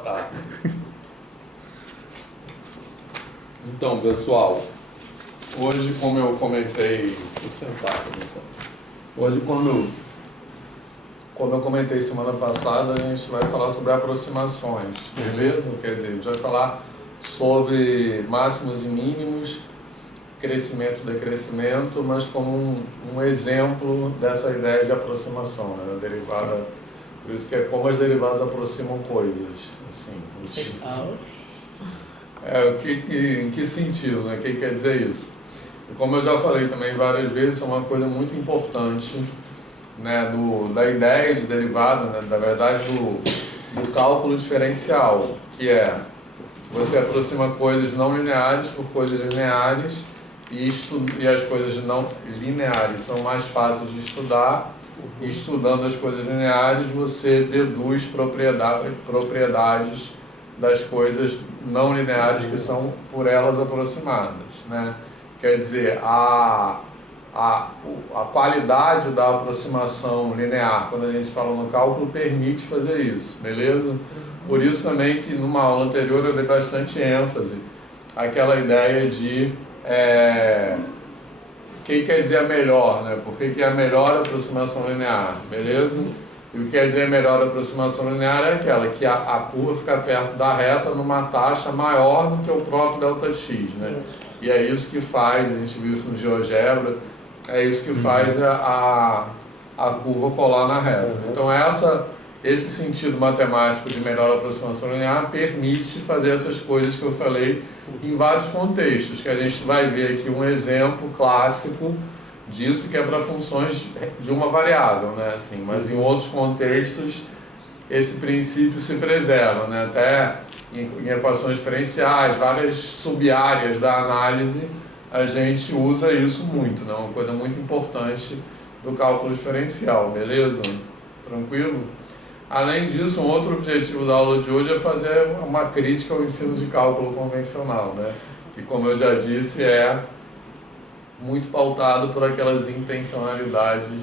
tarde. Então, pessoal, hoje, como eu comentei, vou sentar, hoje, como eu comentei semana passada, a gente vai falar sobre aproximações, beleza? Quer dizer, a gente vai falar sobre máximos e mínimos, crescimento e decrescimento, mas como um exemplo dessa ideia de aproximação, né? A derivada, por isso que é como as derivadas aproximam coisas, assim, o título. Em que sentido, né? O que quer dizer isso? E como eu já falei também várias vezes, é uma coisa muito importante, né, da ideia de derivada, né, na verdade do cálculo diferencial, que é você aproxima coisas não lineares por coisas lineares e as coisas não lineares são mais fáceis de estudar, e estudando as coisas lineares você deduz propriedades das coisas não lineares que são por elas aproximadas, né? Quer dizer, a qualidade da aproximação linear, quando a gente fala no cálculo, permite fazer isso, beleza? Por isso também que numa aula anterior eu dei bastante ênfase àquela ideia de quem quer dizer a melhor, né? Por que é a melhor aproximação linear, beleza? E o que quer dizer a melhor aproximação linear é aquela que a curva fica perto da reta numa taxa maior do que o próprio ΔX, né? E é isso que faz, a gente viu isso no GeoGebra, é isso que faz a curva colar na reta. Então esse sentido matemático de melhor aproximação linear permite fazer essas coisas que eu falei em vários contextos, que a gente vai ver aqui um exemplo clássico disso, que é para funções de uma variável, né? Assim, mas em outros contextos esse princípio se preserva, né? Até em equações diferenciais, várias sub-áreas da análise, a gente usa isso muito, né? Uma coisa muito importante do cálculo diferencial, beleza? Tranquilo? Além disso, um outro objetivo da aula de hoje é fazer uma crítica ao ensino de cálculo convencional, né? Que, como eu já disse, é muito pautado por aquelas intencionalidades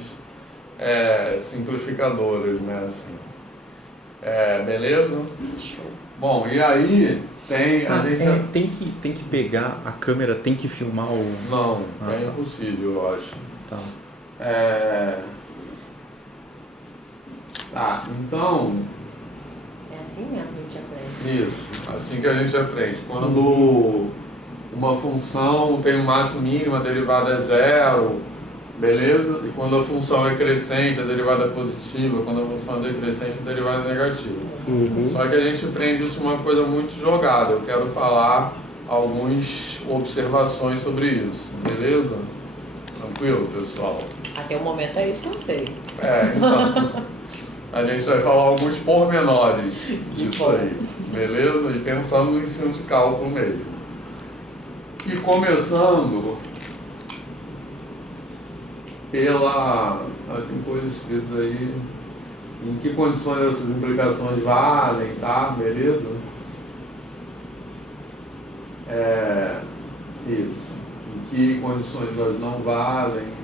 simplificadoras, né? Assim, beleza? Bom, e aí tem que pegar a câmera, tem que filmar o... Não, é impossível, eu acho. Tá. Tá, então... É assim mesmo que a gente aprende. Isso, assim que a gente aprende. Quando uma função tem um máximo mínimo, a derivada é zero, beleza? E quando a função é crescente, a derivada é positiva. Quando a função é decrescente, a derivada é negativa. Só que a gente aprende isso uma coisa muito jogada. Eu quero falar algumas observações sobre isso, beleza? Tranquilo, pessoal? Até o momento é isso que eu sei. Então... A gente vai falar alguns pormenores disso aí, beleza? E pensando no ensino de cálculo mesmo. E começando tem coisas escritas aí, em que condições essas implicações valem, tá? Beleza? Isso. Em que condições elas não valem.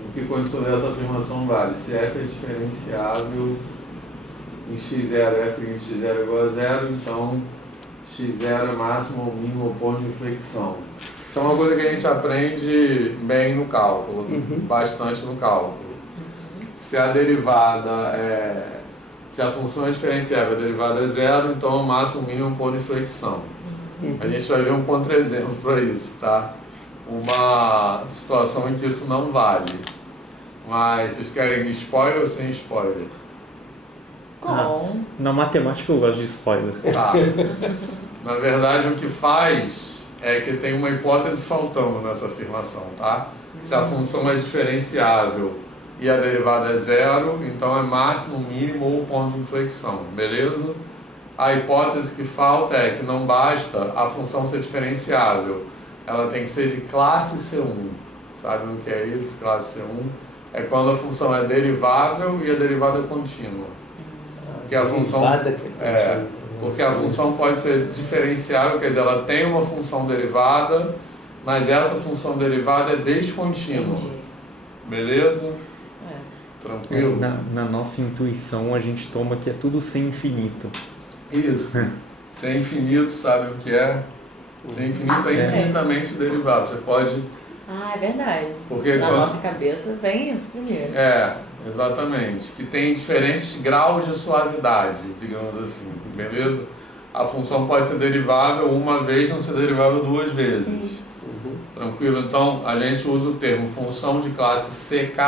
Em que condições essa afirmação vale? Se f é diferenciável em x0, f em x0 é igual a zero, então x0 é máximo ou mínimo ou ponto de inflexão. Isso é uma coisa que a gente aprende bem no cálculo, bastante no cálculo. Se a derivada se a função é diferenciável, a derivada é zero, então o máximo, mínimo é um ponto de inflexão. A gente vai ver um contra-exemplo para isso, tá? Uma situação em que isso não vale. Mas vocês querem spoiler ou sem spoiler? Na matemática eu gosto de spoiler. Tá. Na verdade, o que faz é que tem uma hipótese faltando nessa afirmação, tá? Se a função é diferenciável e a derivada é zero, então é máximo, mínimo ou ponto de inflexão, beleza? A hipótese que falta é que não basta a função ser diferenciável, ela tem que ser de classe C1. Sabe o que é isso? Classe C1 é quando a função é derivável e a derivada é contínua. Porque a função porque a função pode ser diferenciável, quer dizer, ela tem uma função derivada, mas essa função derivada é descontínua. Beleza? Tranquilo? Na nossa intuição, a gente toma que é tudo ser infinito. Isso. Ser infinito, sabe o que é? Ser infinito é infinitamente derivado. Você pode... Ah, é verdade. Porque na nossa cabeça vem isso primeiro. Exatamente. Que tem diferentes graus de suavidade, digamos assim, beleza? A função pode ser derivável uma vez, não ser derivável duas vezes. Tranquilo? Então, a gente usa o termo função de classe CK,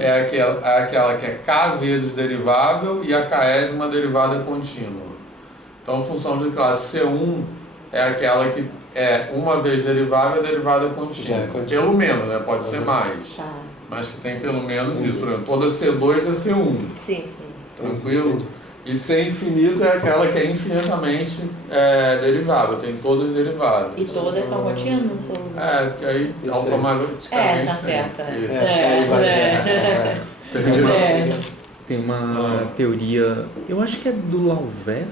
é aquela que é K vezes derivável e a Késima derivada contínua. Então, função de classe C1 é aquela que é uma vez derivável e derivada contínua. Pelo menos, né? Pode ser mais. Tá. Mas que tem pelo menos isso. Por exemplo, toda C2 é C1. Sim. Tranquilo? E C infinito é aquela que é infinitamente derivável, tem todas derivadas. E todas são contínuas? Que aí automaticamente... tá certo. Tem uma teoria, eu acho que é do Lauver,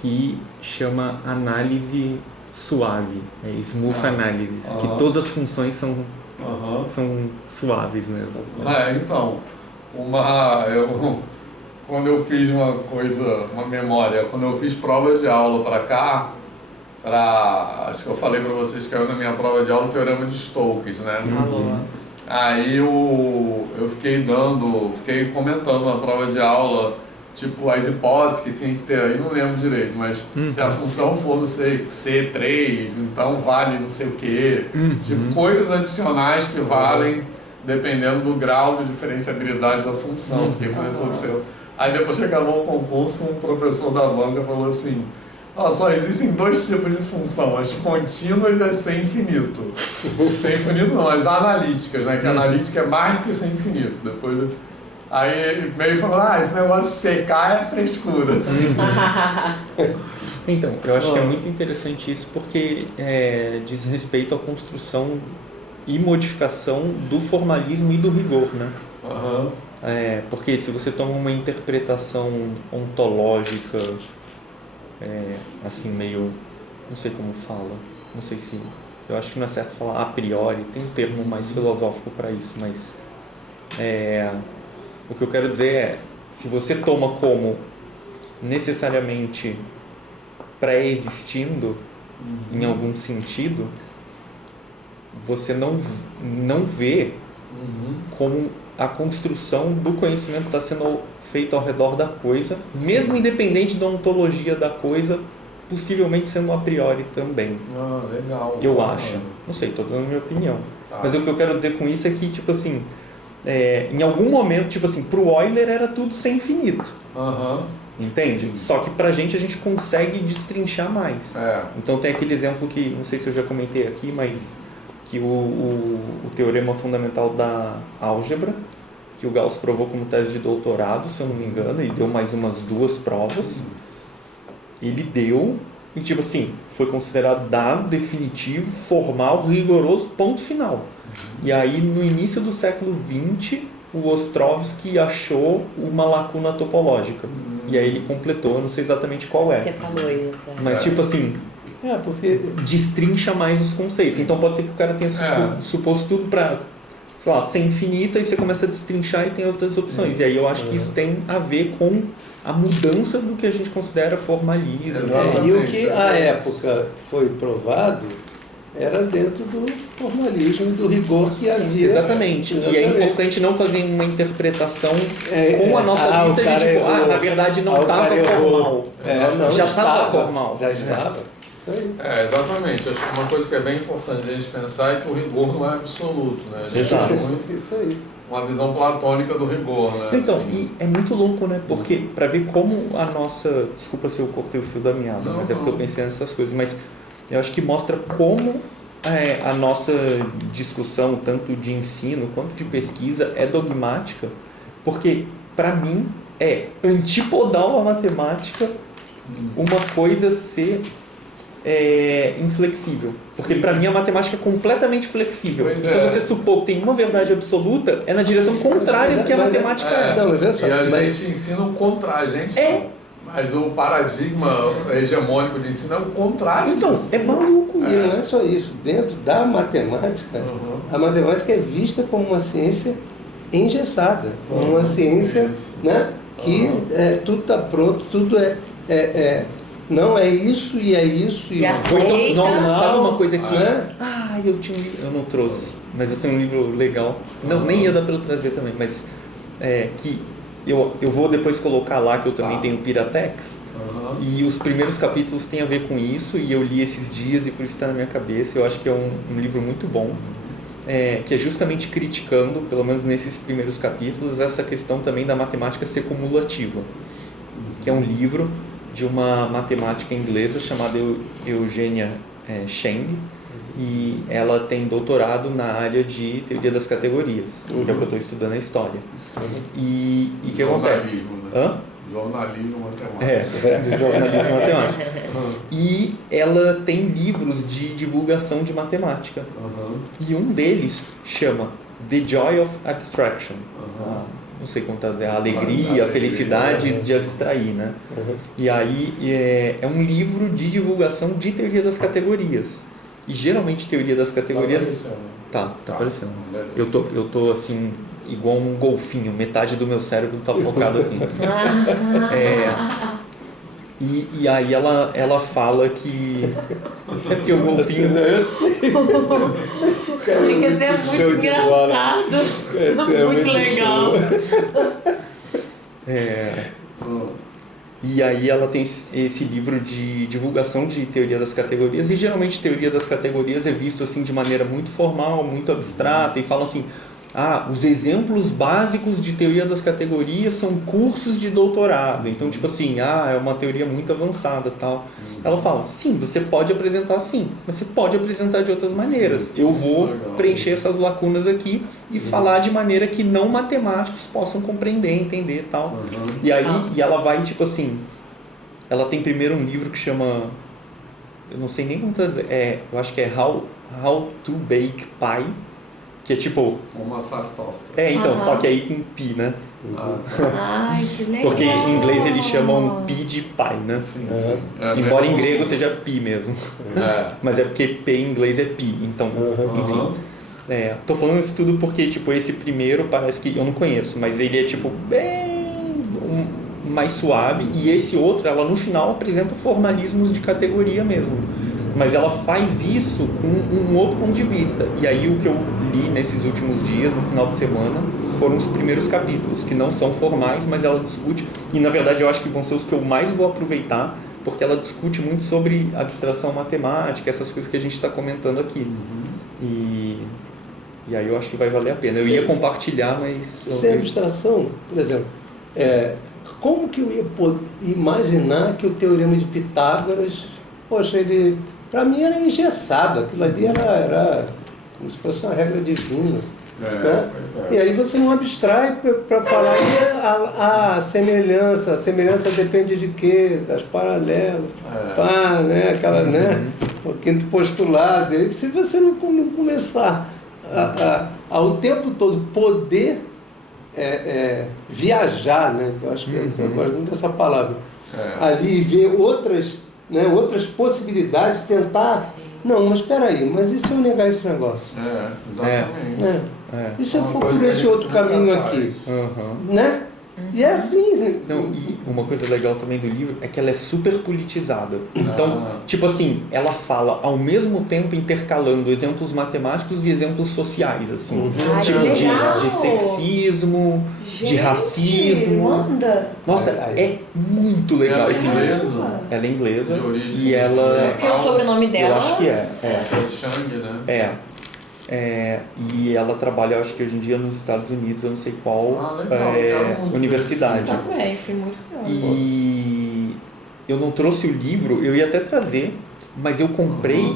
que chama análise suave, smooth analysis, que todas as funções são suaves mesmo. Então, quando eu fiz uma memória, quando eu fiz prova de aula para cá, acho que eu falei para vocês que caiu na minha prova de aula o Teorema de Stokes, né? Aí eu fiquei comentando na prova de aula, tipo, as hipóteses que tinha que ter aí, não lembro direito, mas se a função for, não sei, C3, então vale não sei o quê. Tipo, coisas adicionais que valem dependendo do grau de diferenciabilidade da função. Fiquei fazendo essa observação. Aí depois que acabou o concurso, um professor da banca falou assim: só existem dois tipos de função, as contínuas e as sem infinito. Sem infinito não, as analíticas, né? Que a analítica é mais do que sem infinito. Depois, aí meio falou, esse negócio de secar é frescura. Assim. Então, eu acho que é muito interessante isso porque diz respeito à construção e modificação do formalismo e do rigor, né? Porque se você toma uma interpretação ontológica, assim meio, não sei como fala, não sei se, eu acho que não é certo falar a priori, tem um termo mais filosófico para isso, mas o que eu quero dizer é, se você toma como necessariamente pré-existindo em algum sentido, você não vê como a construção do conhecimento está sendo feita ao redor da coisa, mesmo independente da ontologia da coisa, possivelmente sendo a priori também. Legal. Eu acho. Não sei, estou dando a minha opinião. Mas o que eu quero dizer com isso é que, tipo assim, em algum momento, tipo assim, para o Euler era tudo sem infinito. Entende? Só que pra gente a gente consegue destrinchar mais. Então tem aquele exemplo que, não sei se eu já comentei aqui, mas que o teorema fundamental da álgebra, que o Gauss provou como tese de doutorado, se eu não me engano, e deu mais umas 2 provas. Ele deu, e tipo assim, foi considerado dado, definitivo, formal, rigoroso, ponto final. E aí, no início do século XX, o Ostrovsky achou uma lacuna topológica. E aí ele completou, eu não sei exatamente qual é. Você falou isso. Mas tipo assim, porque destrincha mais os conceitos. Então pode ser que o cara tenha suposto tudo para, sei lá, ser infinito, e você começa a destrinchar e tem outras opções. E aí eu acho que isso tem a ver com a mudança do que a gente considera formalismo. E o que à época foi provado era dentro do formalismo e do rigor que havia. Exatamente. E é importante não fazer uma interpretação com a nossa vista de tipo, na verdade não estava formal. Já estava formal. Já estava. Isso aí. Exatamente. Acho que uma coisa que é bem importante a gente pensar é que o rigor não é absoluto, né? A gente Exato. tem muito Isso aí. uma visão platônica do rigor, né? Então, assim. e é muito louco, né? Porque para ver como a nossa... Desculpa se eu cortei o fio da meada, mas é porque eu pensei nessas coisas. Mas eu acho que mostra como a nossa discussão, tanto de ensino quanto de pesquisa, é dogmática. Porque, para mim, é antipodal a matemática uma coisa ser inflexível. Porque para mim a matemática é completamente flexível. Então você supor que tem uma verdade absoluta é na direção contrária do que a matemática é. E a gente ensina o contrário. A gente Mas o paradigma hegemônico de ensino é o contrário. Então, disso. é maluco. E não é só isso. Dentro da matemática, a matemática é vista como uma ciência engessada, uma ciência, né, que tudo está pronto, tudo não é isso e é isso. E Ou então, nossa, sabe uma coisa que... né? eu tinha um livro, eu não trouxe, mas eu tenho um livro legal. Não, nem ia dar para eu trazer também, mas que eu vou depois colocar lá, que eu também tenho Piratex. E os primeiros capítulos têm a ver com isso, e eu li esses dias e por isso está na minha cabeça. Eu acho que é um livro muito bom, que é justamente criticando, pelo menos nesses primeiros capítulos, essa questão também da matemática ser cumulativa, que é um livro de uma matemática inglesa chamada Eugenia Cheng, e ela tem doutorado na área de teoria das categorias, que é o que eu estou estudando a história. E o que acontece? Jornalismo matemático. De jornalismo matemático. E ela tem livros de divulgação de matemática. E um deles chama The Joy of Abstraction. Não sei como está dizendo, a alegria, a felicidade de abstrair, né? E aí é um livro de divulgação de teoria das categorias. E geralmente teoria das categorias... Tá aparecendo. Eu tô assim, igual um golfinho, metade do meu cérebro tá focado aqui. E aí ela fala que... É porque o golfinho... Tem que ser muito engraçado. Muito legal. E aí ela tem esse livro de divulgação de teoria das categorias, e geralmente teoria das categorias é visto assim de maneira muito formal, muito abstrata, e falam assim, os exemplos básicos de teoria das categorias são cursos de doutorado, então tipo assim, é uma teoria muito avançada tal. Ela fala, sim, você pode apresentar sim, mas você pode apresentar de outras maneiras. Eu vou preencher essas lacunas aqui e falar de maneira que não matemáticos possam compreender, entender e tal. E aí e ela vai, tipo assim, ela tem primeiro um livro que chama, eu não sei nem como traduzir, eu acho que é How to Bake Pie, que é tipo... Uma sartorta. Então, só que aí com pi, né? Ai, que legal. Porque em inglês eles chamam pi de pie, né? Sim. Embora em grego seja pi mesmo. Mas é porque p em inglês é pi, então, enfim. Tô falando isso tudo porque, tipo, esse primeiro parece que eu não conheço, mas ele é, tipo, bem mais suave, e esse outro, ela no final apresenta formalismos de categoria mesmo. Mas ela faz isso com um outro ponto de vista. E aí o que eu li nesses últimos dias, no final de semana, foram os primeiros capítulos, que não são formais, mas ela discute, e na verdade eu acho que vão ser os que eu mais vou aproveitar, porque ela discute muito sobre abstração matemática, essas coisas que a gente está comentando aqui. E aí eu acho que vai valer a pena. Eu ia compartilhar, mas... Sem abstração, por exemplo, como que eu ia imaginar que o Teorema de Pitágoras, poxa, ele... Para mim era engessado, aquilo ali era como se fosse uma regra divina. Né? E aí você não abstrai para falar a semelhança depende de quê? Das paralelas, né? Aquela, né? O quinto postulado. E se você não começar ao tempo todo poder viajar, né? Eu acho que eu gosto muito dessa palavra, ali ver outras possibilidades, tentar... Não, mas espera aí, mas e se eu negar esse negócio? Exatamente. E se eu for por esse outro caminho aqui? Né? E é assim. Não, e uma coisa legal também do livro é que ela é super politizada. Então, tipo assim, ela fala ao mesmo tempo intercalando exemplos matemáticos e exemplos sociais, assim. Tipo de sexismo, de racismo. Manda. Nossa, é muito legal esse livro. Ela é inglesa e ela... Que é o sobrenome dela? Eu acho que é. Chang, né? E ela trabalha, eu acho que hoje em dia nos Estados Unidos, eu não sei qual universidade. Também, foi muito legal. E eu não trouxe o livro, eu ia até trazer, mas eu comprei,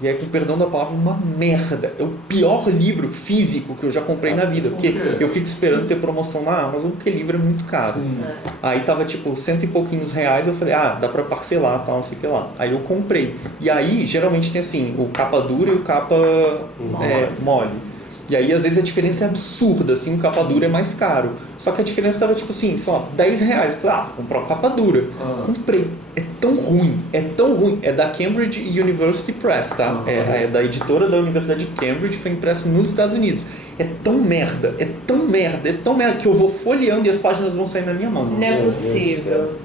e é com perdão da palavra, uma merda. É o pior livro físico que eu já comprei na vida, porque eu fico esperando ter promoção na Amazon, porque livro é muito caro. Aí tava tipo R$100 e pouquinhos, eu falei, dá pra parcelar, tal, não sei o que lá. Aí eu comprei. E aí, geralmente tem assim, o capa dura e o capa mole. E aí, às vezes, a diferença é absurda, assim, o capa dura é mais caro. Só que a diferença estava, tipo assim, sei lá, R$10. Eu falei, vou comprar uma capa dura. Comprei. É tão ruim. É da Cambridge University Press, tá? É da editora da Universidade de Cambridge, foi impresso nos Estados Unidos. É tão merda que eu vou folheando e as páginas vão sair na minha mão. Não é possível.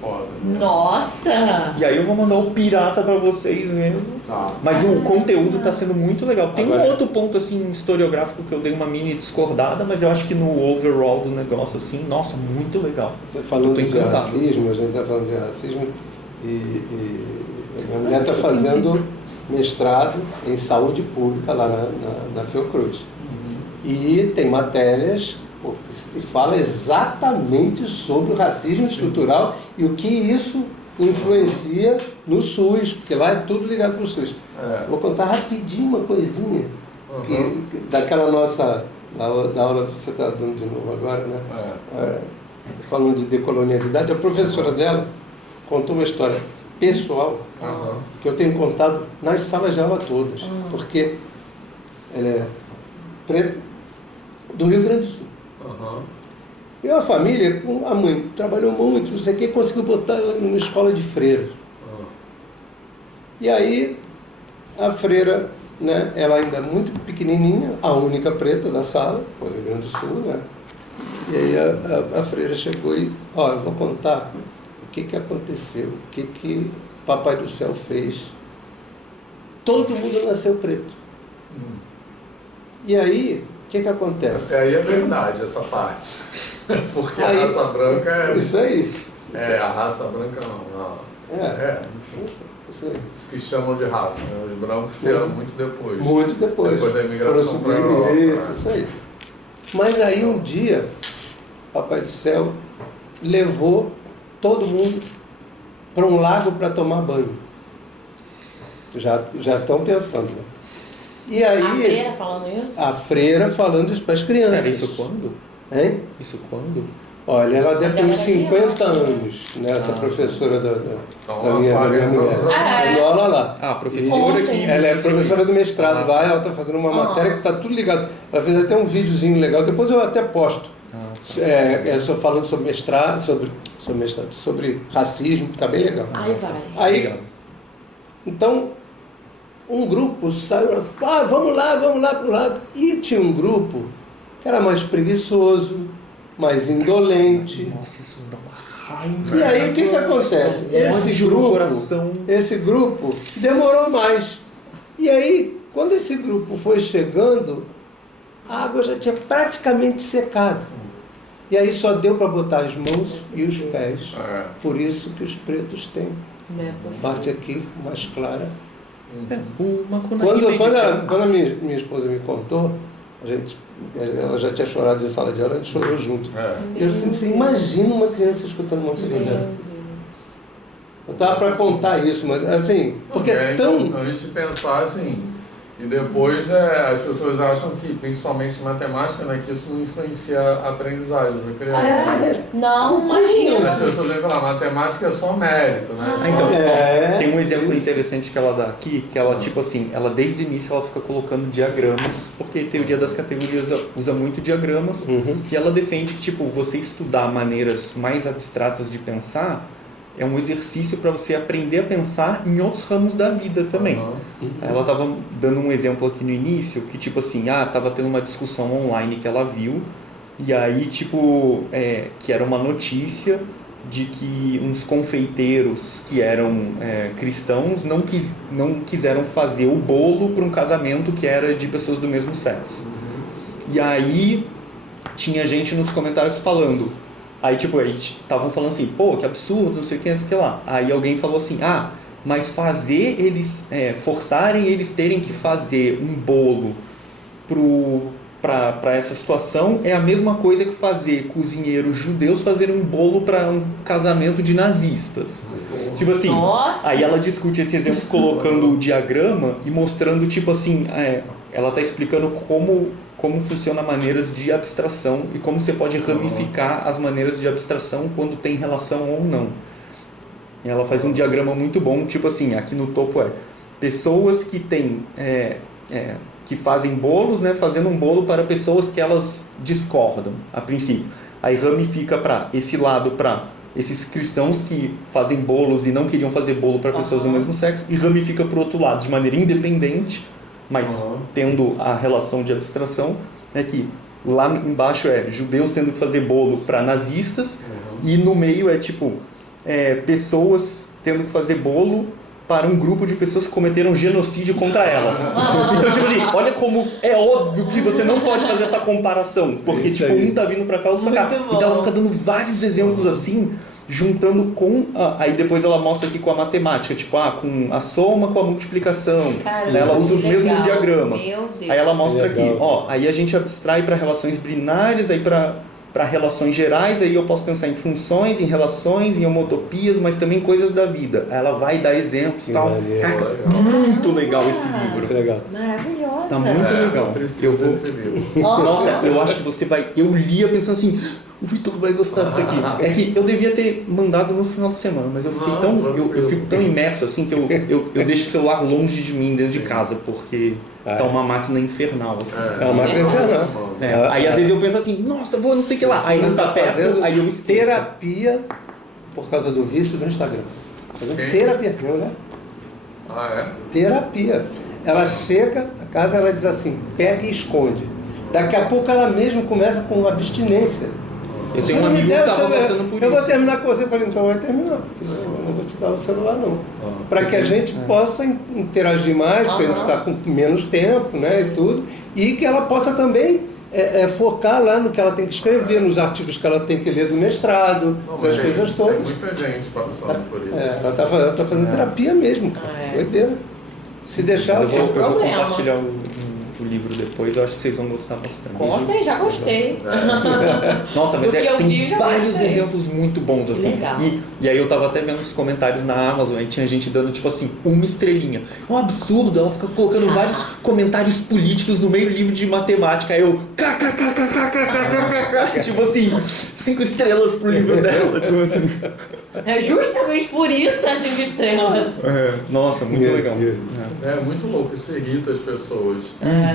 Foda. Nossa! E aí eu vou mandar o pirata pra vocês mesmo. Tá. Mas o conteúdo tá sendo muito legal. Tem um outro ponto assim historiográfico que eu dei uma mini discordada, mas eu acho que no overall do negócio assim, nossa, muito legal. Você falando de racismo, a gente está falando de racismo e a minha mulher está fazendo mestrado em saúde pública lá na Fiocruz. E tem matérias que fala exatamente sobre o racismo estrutural e o que isso influencia no SUS, porque lá é tudo ligado para o SUS. Vou contar rapidinho uma coisinha daquela nossa, da aula que você está dando de novo agora, né? Falando de decolonialidade, a professora dela contou uma história pessoal que eu tenho contado nas salas de aula todas, porque ela é preta do Rio Grande do Sul. E uma família, a mãe trabalhou muito, não sei o que, conseguiu botar ela numa escola de freira. E aí a freira, né, ela ainda muito pequenininha, a única preta da sala, do Rio Grande do Sul, né? E aí a freira chegou e, eu vou contar o que aconteceu, o que Papai do Céu fez. Todo mundo nasceu preto. E aí, o que acontece? Aí é verdade essa parte. Porque a raça branca é... Isso aí. A raça branca não. Enfim. Isso aí. Isso que chamam de raça, né? Os brancos vieram muito depois. Muito depois. Depois da imigração para a Europa. Isso aí. Mas aí um dia, Papai do Céu levou todo mundo para um lago para tomar banho. Já estão pensando, né? E aí, a freira falando isso? A freira falando isso para as crianças. Era isso quando? Hein? Isso quando? Olha, ela deve ter uns 50 anos, né? Essa professora da minha mulher. Olha lá. A professora que... Ela é professora do mestrado lá, ela está fazendo uma matéria que está tudo ligado. Ela fez até um videozinho legal, depois eu até posto. Só falando sobre mestrado, sobre racismo, que está bem legal. Aí, então, um grupo saiu, vamos lá para o lado. E tinha um grupo que era mais preguiçoso, mais indolente. Nossa, isso dá uma raiva. E aí o que acontece? Esse grupo demorou mais. E aí, quando esse grupo foi chegando, a água já tinha praticamente secado. E aí só deu para botar as mãos e os pés. Por isso que os pretos têm parte aqui mais clara. Quando a minha esposa me contou, ela já tinha chorado em sala de aula, a gente chorou junto. Eu disse assim, imagina uma criança escutando uma coisa dessa. Eu estava para contar isso, mas assim, porque é tão... Antes de pensar assim, e depois as pessoas acham que, principalmente em matemática, né, que isso não influencia a aprendizagem da criança. Não, imagina. As pessoas vêm falar, matemática é só mérito, né? Tem um exemplo interessante que ela dá aqui, que ela, tipo assim, ela desde o início ela fica colocando diagramas, porque a teoria das categorias usa muito diagramas, e ela defende que, tipo, você estudar maneiras mais abstratas de pensar é um exercício para você aprender a pensar em outros ramos da vida também. Ela estava dando um exemplo aqui no início, que tipo assim, estava tendo uma discussão online que ela viu, e aí tipo, que era uma notícia de que uns confeiteiros que eram cristãos não quiseram fazer o bolo para um casamento que era de pessoas do mesmo sexo. E aí tinha gente nos comentários falando... Aí, tipo, eles estavam falando assim, que absurdo, não sei o que, não sei o que lá. Aí alguém falou assim, mas fazer eles, forçarem eles terem que fazer um bolo para essa situação é a mesma coisa que fazer cozinheiros judeus fazerem um bolo para um casamento de nazistas. Tipo assim, aí ela discute esse exemplo colocando o diagrama e mostrando, tipo assim, ela está explicando como funcionam maneiras de abstração e como você pode ramificar as maneiras de abstração quando tem relação ou não. E ela faz um diagrama muito bom, tipo assim, aqui no topo pessoas que têm que fazem bolos, né, fazendo um bolo para pessoas que elas discordam, a princípio. Aí ramifica para esse lado, para esses cristãos que fazem bolos e não queriam fazer bolo para pessoas do mesmo sexo, e ramifica para o outro lado, de maneira independente, mas tendo a relação de abstração, é que lá embaixo é judeus tendo que fazer bolo para nazistas, e no meio é tipo pessoas tendo que fazer bolo para um grupo de pessoas que cometeram genocídio contra elas. Então, tipo assim, olha como é óbvio que você não pode fazer essa comparação, porque tipo, um tá vindo pra cá, outro pra cá. Então ela fica dando vários exemplos assim, juntando com... aí depois ela mostra aqui com a matemática, tipo, com a soma com a multiplicação. Caramba, ela usa os mesmos diagramas. Meu Deus. Aí ela mostra aqui, aí a gente abstrai para relações binárias, aí para relações gerais, aí eu posso pensar em funções, em relações, em homotopias, mas também coisas da vida. Ela vai dar exemplos e tal. Muito legal esse livro. Muito legal. Maravilhosa. Tá muito legal. Eu vou esse livro. Nossa, eu acho que você vai... Eu lia pensando assim, o Vitor vai gostar disso aqui. É que eu devia ter mandado no final de semana, mas eu fiquei eu fico tão imerso assim que eu deixo o celular longe de mim dentro de casa, porque tá uma máquina infernal. Assim. É uma máquina infernal. Aí às vezes eu penso assim, nossa, vou não sei o que lá. Aí não tá fazendo, aí eu me esqueço. Terapia por causa do vício do Instagram. Fazendo terapia, né? Terapia. Ela chega a casa, ela diz assim, pega e esconde. Daqui a pouco ela mesma começa com abstinência. Eu tenho um amigo que estava passando por isso. Eu vou terminar com você. Eu falei, então vai terminar. Eu não vou te dar o celular, não. Para que a gente possa interagir mais, porque a gente está com menos tempo, né, e tudo. E que ela possa também focar lá no que ela tem que escrever, nos artigos que ela tem que ler do mestrado, das coisas todas. Tem muita gente passando por isso. Ela tá fazendo terapia mesmo, cara. Doideira. Se deixar... Eu vou compartilhar o livro depois, eu acho que vocês vão gostar bastante. Nossa, já gostei. Nossa, mas tem vários gostei. Exemplos muito bons, assim. Legal. E aí eu tava até vendo os comentários na Amazon, aí tinha gente dando, tipo assim, 1 estrelinha. É um absurdo, ela fica colocando vários comentários políticos no meio do livro de matemática. Aí eu, tipo assim, 5 estrelas pro livro dela, tipo assim. É justamente por isso as 5 estrelas. Nossa, muito legal. É muito louco, isso irrita as pessoas. É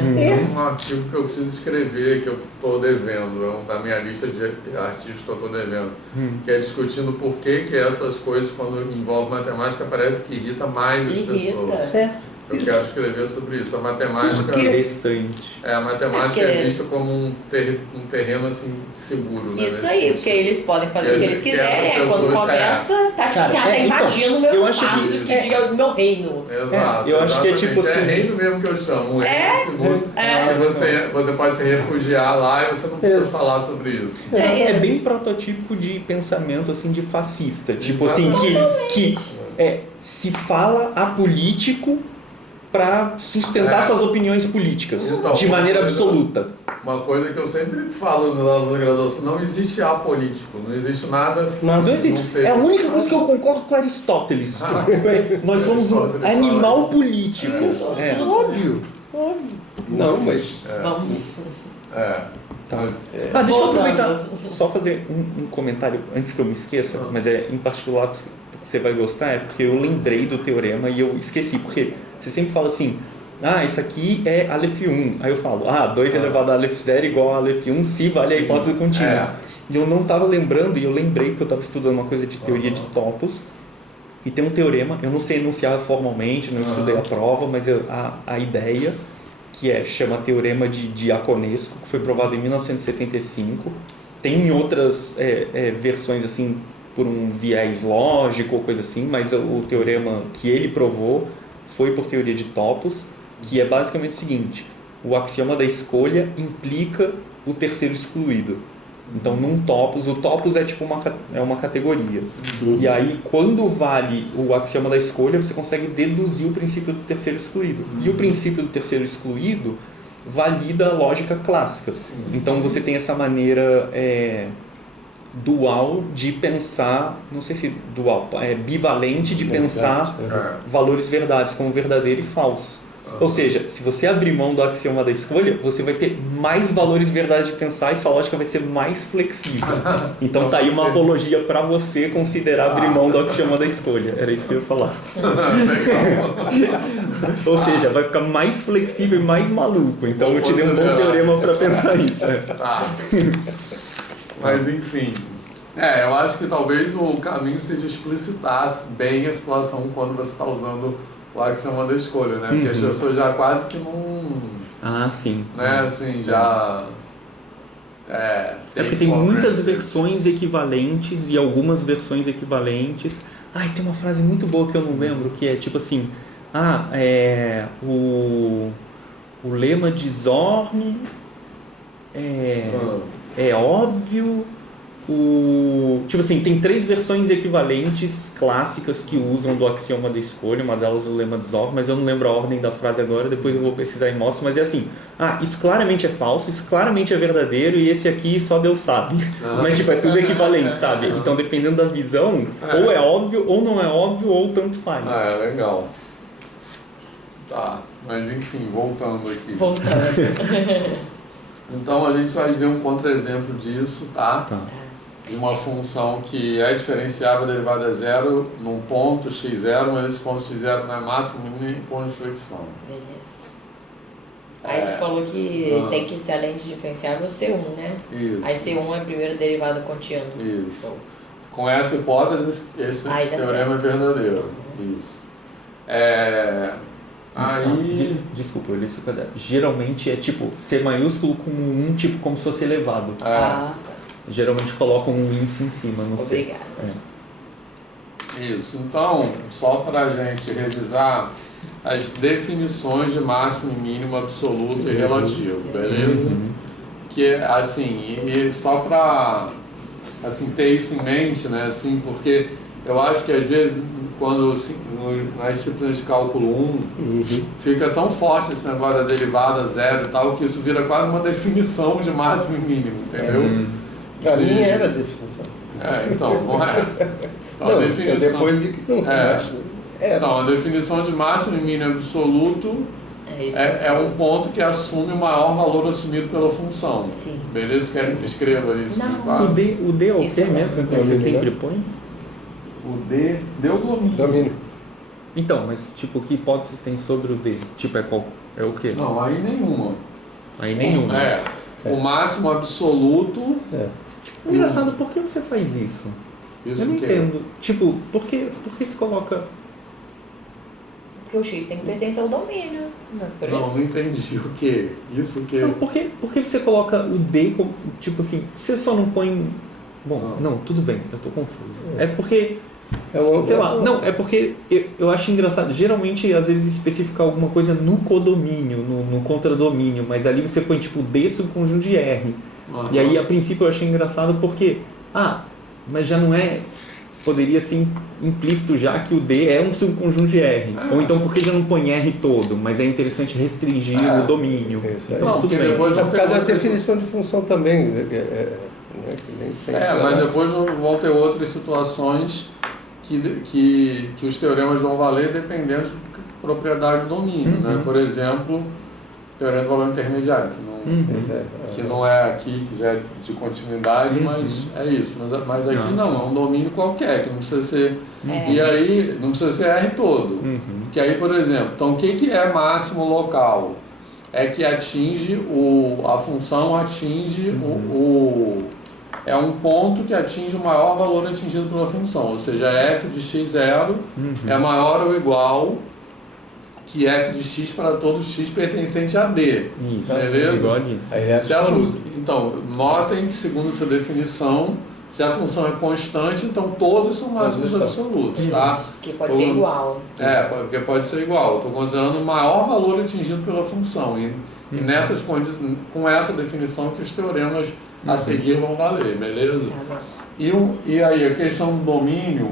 um artigo que eu preciso escrever, que eu estou devendo, é um da minha lista de artigos que eu estou devendo, que é discutindo por que essas coisas, quando envolve matemática, parece que irrita mais as pessoas. Eu quero escrever sobre isso. A matemática... Interessante. A matemática é vista como um terreno assim, seguro, né? Isso aí, porque eles podem fazer o que eles quiserem. Quando começa, tá tipo assim, tá invadindo o meu espaço, que é o meu reino. Exato. Eu acho que é tipo assim... É reino mesmo que eu chamo, um reino seguro. Que você pode se refugiar lá e você não precisa falar sobre isso. É bem protótipo de pensamento assim, de fascista. Tipo assim, que se fala a político para sustentar suas opiniões políticas de maneira absoluta. Uma coisa que eu sempre falo na graduação, não existe apolítico, não existe nada... Não existe. É a única coisa que eu concordo com Aristóteles. Nós somos um animal político. Óbvio. Não, mas... Vamos... Deixa eu aproveitar, só fazer um comentário antes que eu me esqueça, mas em particular que você vai gostar, porque eu lembrei do teorema e eu esqueci, porque você sempre fala assim, isso aqui é Aleph 1. Aí eu falo, 2 elevado a Aleph 0 igual a Aleph 1, se vale a hipótese contínua. E eu não estava lembrando, e eu lembrei que eu estava estudando uma coisa de teoria de topos, e tem um teorema, eu não sei enunciar formalmente, não estudei a prova, mas a ideia, que chama Teorema de Diaconesco, que foi provado em 1975, tem em outras versões assim, por um viés lógico ou coisa assim, mas o teorema que ele provou foi por teoria de topos, que é basicamente o seguinte: o axioma da escolha implica o terceiro excluído. Então, num topos, o topos é tipo uma categoria. E aí, quando vale o axioma da escolha, você consegue deduzir o princípio do terceiro excluído. E o princípio do terceiro excluído valida a lógica clássica. Então, você tem essa maneira dual de pensar, não sei se dual, bivalente de pensar valores verdades como verdadeiro e falso. Ou seja, se você abrir mão do axioma da escolha, você vai ter mais valores verdades de pensar e sua lógica vai ser mais flexível. Então tá aí uma apologia para você considerar abrir mão do axioma da escolha. Era isso que eu ia falar. Ou seja, vai ficar mais flexível e mais maluco. Então eu te dei um bom teorema para pensar isso. Tá. Mas enfim. Eu acho que talvez o caminho seja explicitar bem a situação quando você está usando o axioma da escolha, né? Porque as pessoas já quase que não... Ah, sim. Né? Assim, já... porque tem muitas versões equivalentes e algumas versões equivalentes. Tem uma frase muito boa que eu não lembro, que é tipo assim... o lema de Zorn é óbvio... Tipo assim, tem 3 versões equivalentes clássicas que usam do axioma da escolha, uma delas é o lema de Zorn, mas eu não lembro a ordem da frase agora, depois eu vou pesquisar e mostro, mas é assim, isso claramente é falso, isso claramente é verdadeiro e esse aqui só Deus sabe. Mas tipo, é tudo equivalente, sabe? Então dependendo da visão, ou é óbvio, ou não é óbvio, ou tanto faz. Legal. Tá, mas enfim, voltando aqui. Então a gente vai ver um contra-exemplo disso, tá? De uma função que é diferenciável, a derivada é zero num ponto x0, mas esse ponto x0 não é máximo nem ponto de flexão. Beleza. Aí você falou que tem que ser além de diferenciável C1, né? Isso. Aí C1 é a primeira derivada contínua. Isso. Com essa hipótese, esse teorema é verdadeiro. Isso. Aí... Desculpa, eu li isso pra dar. Geralmente é tipo C maiúsculo com um tipo como se fosse elevado. Geralmente colocam um índice em cima no C. Obrigada. Isso. Então, só para a gente revisar as definições de máximo e mínimo absoluto e relativo, beleza? Que assim, e só para assim, ter isso em mente, né? Assim, porque eu acho que às vezes quando assim, nas disciplinas de cálculo 1 fica tão forte esse negócio da derivada zero e tal, que isso vira quase uma definição de máximo e mínimo, entendeu? Para mim era a definição. Então, não é? Então, não, a definição, depois vi que não Então, a definição de máximo e mínimo absoluto é um ponto que assume o maior valor assumido pela função. Sim. Beleza? Querem que escreva isso? O D é o que mesmo que você sempre põe? O D deu domínio. Então, mas tipo, que hipótese tem sobre o D? Tipo, é o quê? Não, aí nenhuma. Aí nenhuma. O máximo absoluto... Engraçado, por que você faz isso? Eu não entendo. Tipo, por que se coloca... Porque o X tem que pertencer ao domínio. Não entendi o quê? Isso o quê? Não, por que você coloca o D como... Tipo assim, você só não põe... Bom, não, tudo bem, eu tô confuso. É porque... sei lá, não, é porque eu acho engraçado. Geralmente, às vezes, especificar alguma coisa no codomínio, no contradomínio, mas ali você põe tipo D subconjunto de R. E aí, a princípio, eu achei engraçado porque... mas já não é... Poderia ser implícito já que o D é um subconjunto de R. Ou então porque já não põe R todo, mas é interessante restringir o domínio. Então, tudo bem. Depois por causa da definição de função também. Mas depois vão ter outras situações que os teoremas vão valer dependendo de propriedade do domínio. Né? Por exemplo, o teorema do valor intermediário, que não é aqui, que já é de continuidade, mas é isso. Mas aqui não, é um domínio qualquer, que não precisa ser... E aí, não precisa ser R todo. Que aí, por exemplo, então o que é máximo local? É que atinge a função atinge é um ponto que atinge o maior valor atingido pela função, ou seja, f de x0 é maior ou igual que f de x para todo x pertencente a D. Isso. Beleza? Então, notem que, segundo essa definição, se a função é constante, então todos são máximos absolutos. Tá? Que pode ser igual. Porque pode ser igual. Estou considerando o maior valor atingido pela função. E nessas condições, com essa definição que os teoremas a seguir vão valer, beleza? E aí, a questão do domínio,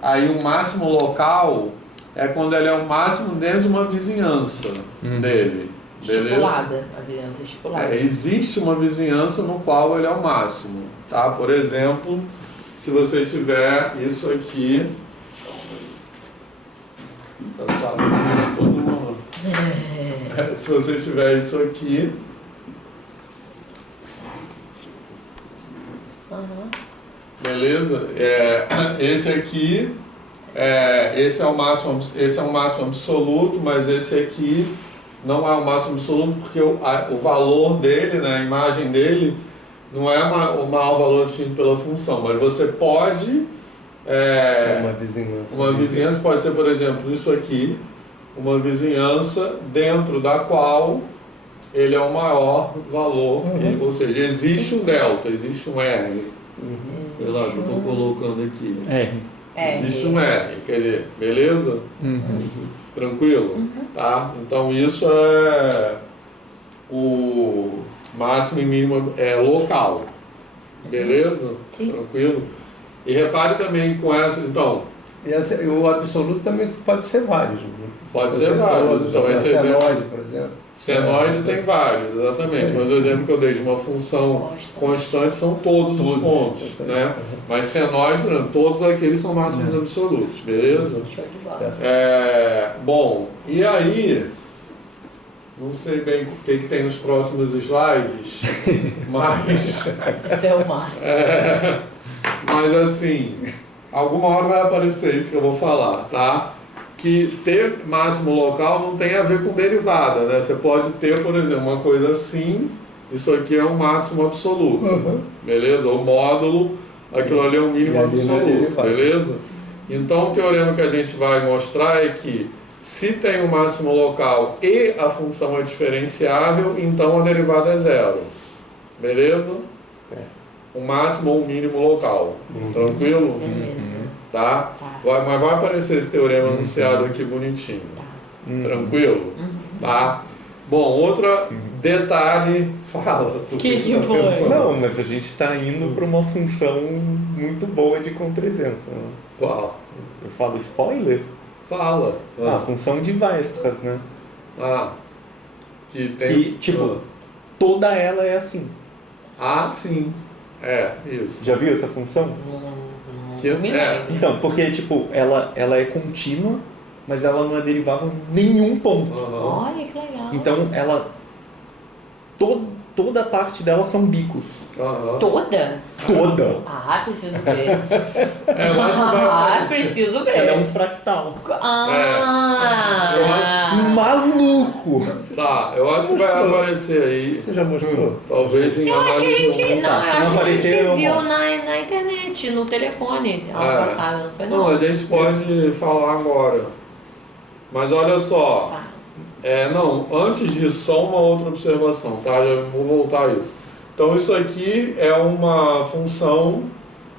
aí o máximo local é quando ele é o máximo dentro de uma vizinhança dele. Beleza? Estipulada, a vizinhança estipulada. Existe uma vizinhança no qual ele é o máximo. Tá? Por exemplo, se você tiver isso aqui... Se você tiver isso aqui... Beleza? Esse aqui esse é o máximo absoluto, mas esse aqui não é o máximo absoluto porque o valor dele, né, a imagem dele, não é o maior valor definido pela função, mas você pode... uma vizinhança pode ser, por exemplo, isso aqui, uma vizinhança dentro da qual ele é o maior valor, ou seja, existe um delta, existe um R. Sei lá, que eu estou colocando aqui. Existe um R, quer dizer, beleza? Tranquilo? Tá? Então isso é o máximo e mínimo local. Beleza? Sim. Tranquilo? E repare também com essa, então... E o absoluto também pode ser vários. Pode ser vários. Então esse senoide, por exemplo. Senoide tem vários, exatamente. Mas o exemplo que eu dei de uma função constante são todos os pontos, né? Mas senoide, por exemplo, todos aqueles são máximos absolutos, beleza? Bom, e aí, não sei bem o que tem nos próximos slides, mas... Isso é o máximo. Mas assim, alguma hora vai aparecer isso que eu vou falar, tá? Que ter máximo local não tem a ver com derivada, né? Você pode ter, por exemplo, uma coisa assim, isso aqui é um máximo absoluto, beleza? O módulo, aquilo ali é um mínimo absoluto, beleza? Então o teorema que a gente vai mostrar é que se tem um máximo local e a função é diferenciável, então a derivada é zero, beleza? Um máximo ou um mínimo local, tranquilo? Tá? Mas vai aparecer esse teorema anunciado aqui bonitinho. Tranquilo? Tá? Bom, outro detalhe, fala. Que foi? Não, mas a gente está indo para uma função muito boa de com-300. Qual? Eu falo spoiler? Fala. A função de Weierstrass, né? Que tem... toda ela é assim. Sim. Isso. Já viu essa função? Então, porque ela é contínua, mas ela não é derivável em nenhum ponto. Olha que legal. Então ela toda a parte dela são bicos. Toda? Preciso ver. Preciso ver. Ela é um fractal. Maluco! Tá, eu acho que vai aparecer aí. Você já mostrou? Talvez em eu acho que a gente, não, eu acho que a gente viu na internet, no telefone, passada, não foi não? Não, a gente pode falar agora. Mas olha só. Não, antes disso, só uma outra observação, tá? Já vou voltar a isso. Então isso aqui é uma função,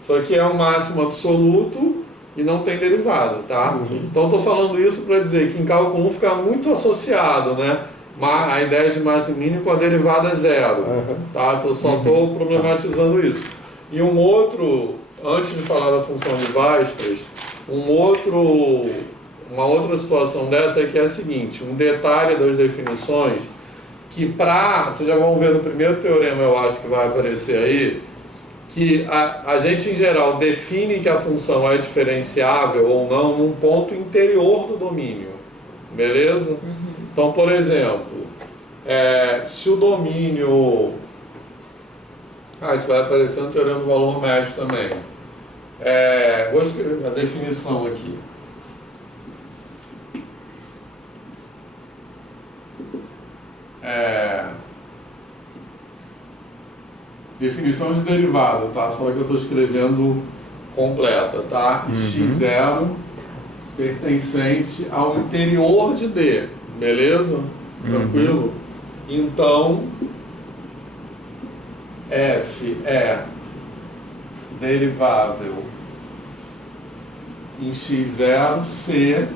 isso aqui é um máximo absoluto e não tem derivada, tá? Então estou falando isso para dizer que em cálculo 1 fica muito associado, né? A ideia de máximo e mínimo com a derivada é zero, tá? Só estou problematizando isso. E um outro, antes de falar da função de Weierstrass, uma outra situação dessa é que é a seguinte, um detalhe das definições, que vocês já vão ver no primeiro teorema, eu acho que vai aparecer aí, que a gente em geral define que a função é diferenciável ou não num ponto interior do domínio, beleza? Então, por exemplo, se o domínio... isso vai aparecer no teorema do valor médio também. Vou escrever a definição aqui. Definição de derivada, tá? Só que eu estou escrevendo completa, tá? X0 pertencente ao interior de D, beleza? Tranquilo? Então, F é derivável em X0 se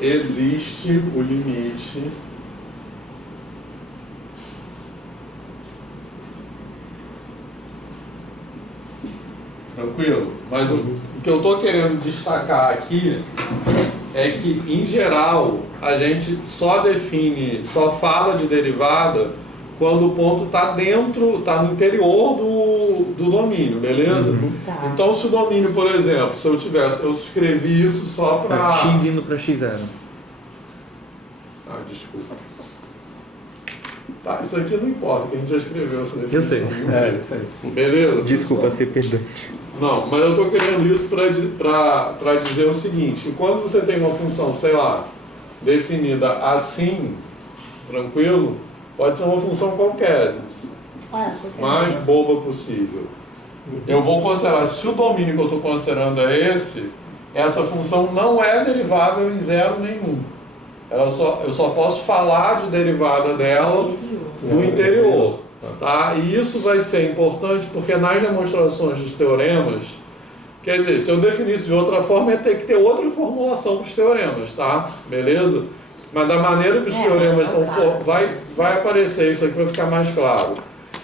existe o limite tranquilo? Mas o que eu estou querendo destacar aqui é que, em geral, a gente só fala de derivada quando o ponto está está no interior do domínio, beleza? Então, se o domínio, por exemplo, eu escrevi isso só para... X indo para X0. Desculpa. Tá, isso aqui não importa, que a gente já escreveu essa definição. Eu sei. Beleza? Desculpa ser pedante. Não, mas eu estou querendo isso para dizer o seguinte, quando você tem uma função, sei lá, definida assim, tranquilo, pode ser uma função qualquer, mais boba possível. Eu vou considerar, se o domínio que eu estou considerando é esse, essa função não é derivável em zero nenhum. Eu só posso falar de derivada dela do interior. Tá? E isso vai ser importante porque nas demonstrações dos teoremas, quer dizer, se eu definisse de outra forma, ia ter que ter outra formulação dos teoremas, tá? Beleza? Mas da maneira que os teoremas estão... Vai aparecer isso aqui, vai ficar mais claro.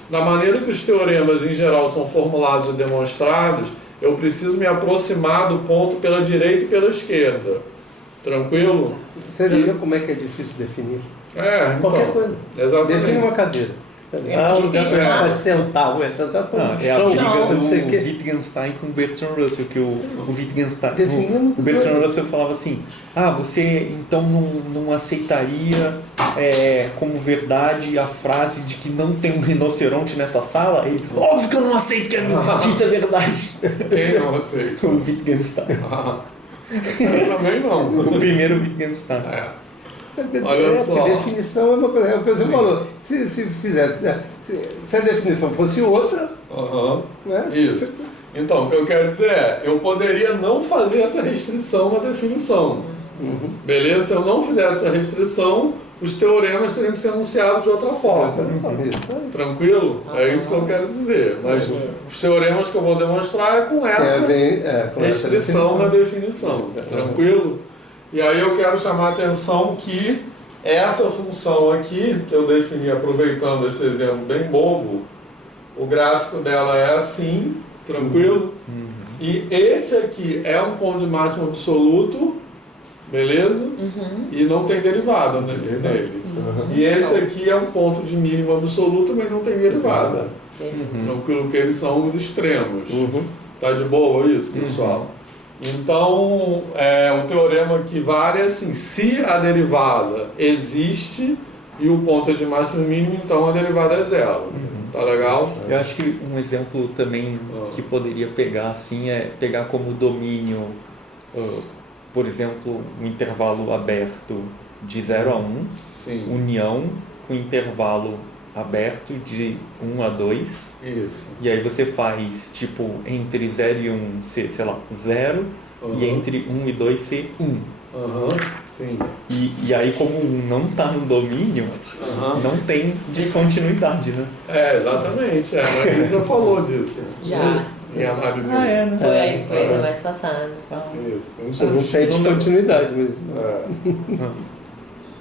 Da maneira que os teoremas, em geral, são formulados e demonstrados, eu preciso me aproximar do ponto pela direita e pela esquerda. Tranquilo? Você já viu como é que é difícil definir? Qualquer coisa. Exatamente. Define uma cadeira. É difícil, pode sentar, sentar é a briga do Wittgenstein com o Bertrand Russell, que o Wittgenstein, o Bertrand Russell falava assim, você então não aceitaria como verdade a frase de que não tem um rinoceronte nessa sala? Ele, óbvio que eu não aceito que isso é verdade. Quem não aceita? O Wittgenstein. Eu também não. O primeiro Wittgenstein. Olha só. A definição é uma coisa, é o que você falou. Se fizesse, se a definição fosse outra, né? Isso. Então, o que eu quero dizer é, eu poderia não fazer essa restrição na definição. Beleza? Se eu não fizesse essa restrição, os teoremas teriam que ser enunciados de outra forma. Tranquilo? É isso que eu quero dizer. Mas os teoremas que eu vou demonstrar é com essa restrição na definição. Tranquilo? E aí eu quero chamar a atenção que essa função aqui, que eu defini aproveitando esse exemplo bem bobo, o gráfico dela é assim, tranquilo? E esse aqui é um ponto de máximo absoluto, beleza? E não tem derivada nele. E esse aqui é um ponto de mínimo absoluto, mas não tem derivada. Tranquilo, que eles são os extremos. Tá de boa isso, pessoal? Então, o teorema que vale é assim, se a derivada existe e o ponto é de máximo e mínimo, então a derivada é zero. Tá legal? Eu acho que um exemplo também que poderia pegar assim é pegar como domínio, por exemplo, um intervalo aberto de 0 a 1, união com intervalo aberto de 1 a 2. Isso. E aí você faz, tipo, entre 0 e 1 ser, sei lá, 0, e entre 1 e 2 ser 1. Sim. E aí, como 1 não está no domínio, não tem descontinuidade, né? Exatamente. Mas a gente já falou disso. Já. Em análise. Né? Foi mais passado. Isso. Não tem descontinuidade mesmo.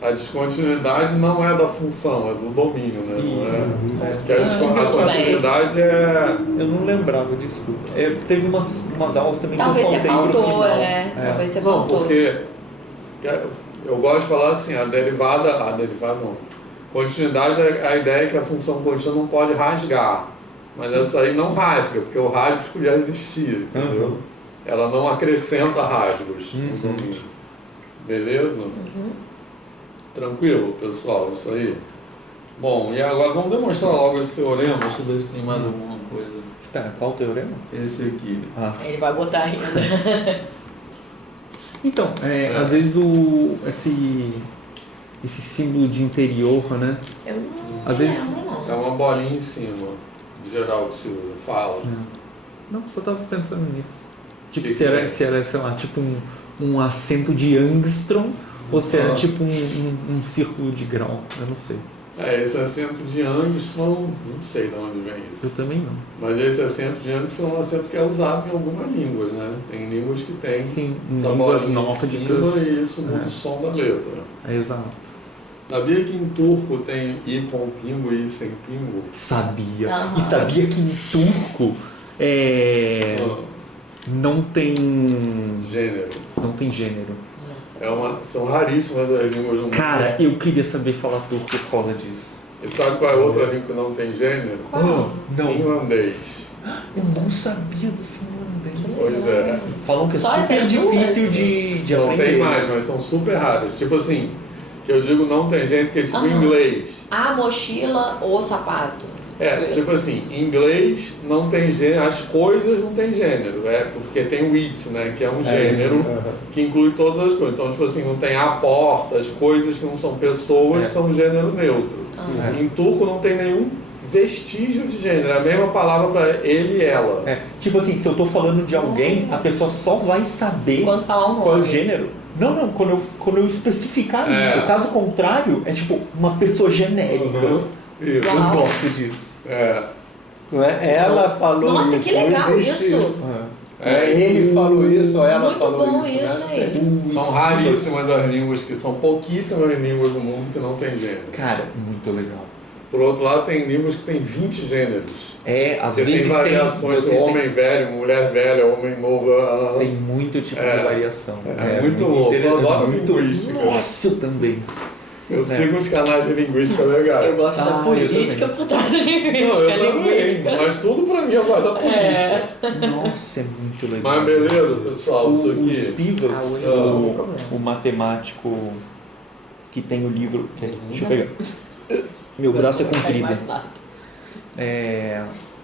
A descontinuidade não é da função, é do domínio, né? Não é... Porque a descontinuidade é... Eu não lembrava, desculpa. Teve umas aulas também talvez que eu faltei faltou, no final. Talvez você não, faltou. Porque eu gosto de falar assim, a derivada não. Continuidade é a ideia que a função contínua não pode rasgar. Mas essa aí não rasga, porque o rasgo já existia, entendeu? Ela não acrescenta rasgos no domínio. Beleza? Tranquilo, pessoal, isso aí. Bom, e agora vamos demonstrar logo esse teorema. Deixa eu ver se tem mais alguma coisa. Tá, qual teorema? Esse aqui. Ele vai botar ainda. Então, às vezes esse símbolo de interior, né? Eu não às vezes não. É uma bolinha em cima, de geral, que se fala. Não, só tava pensando nisso. Tipo, se era, sei lá, tipo um acento de angstrom, ou se era tipo um círculo de grau, eu não sei. Esse acento de angstrom, não sei de onde vem isso. Eu também não. Mas esse acento de angstrom é um acento que é usado em alguma língua, né? Tem línguas que tem essa bolinha em cima e isso muda o som da letra. Exato. Sabia que em turco tem I com pingo e I sem pingo? Sabia. E sabia que em turco não tem gênero. Não tem gênero. São raríssimas as línguas do mundo. Cara, eu queria saber falar turco por causa disso. E sabe qual é a outra língua que não tem gênero? Não. Finlandês. Eu não sabia do finlandês. Pois é. Falam que é super difícil de não aprender. Tem mais, mas são super raros. Tipo assim, Eu digo não tem gênero porque tipo em inglês. A mochila ou sapato. Tipo assim, em inglês não tem gênero, as coisas não tem gênero, porque tem o it, né, que é um gênero que inclui todas as coisas. Então, tipo assim, não tem a porta, as coisas que não são pessoas são gênero neutro. Em turco não tem nenhum vestígio de gênero, é a mesma palavra para ele e ela. Tipo assim, se eu tô falando de alguém, a pessoa só vai saber quando falar um nome. Qual é o gênero. Não, quando eu especificar isso. Caso contrário, é tipo uma pessoa genérica. Isso. Eu gosto disso. Não é? Ela falou Nossa, isso. que legal não existe isso. Ele falou isso, ou ela Muito falou bom isso. Aí. São raríssimas as línguas, que são pouquíssimas línguas do mundo que não tem gênero. Cara, muito legal. Por outro lado, tem línguas que tem 20 gêneros. Às você vezes tem variações, homem velho, mulher velha, homem novo. Tem muito tipo de variação. Muito louco. Eu adoro linguística. Nossa, eu também. Eu sigo os canais de linguística legais. Eu gosto da política por trás da linguística. Não, eu também. Mas tudo pra mim é mais da política. Nossa, é muito legal. Mas beleza, pessoal, isso aqui. O Spivak, o matemático que tem o livro... Deixa eu pegar. Meu braço é comprido.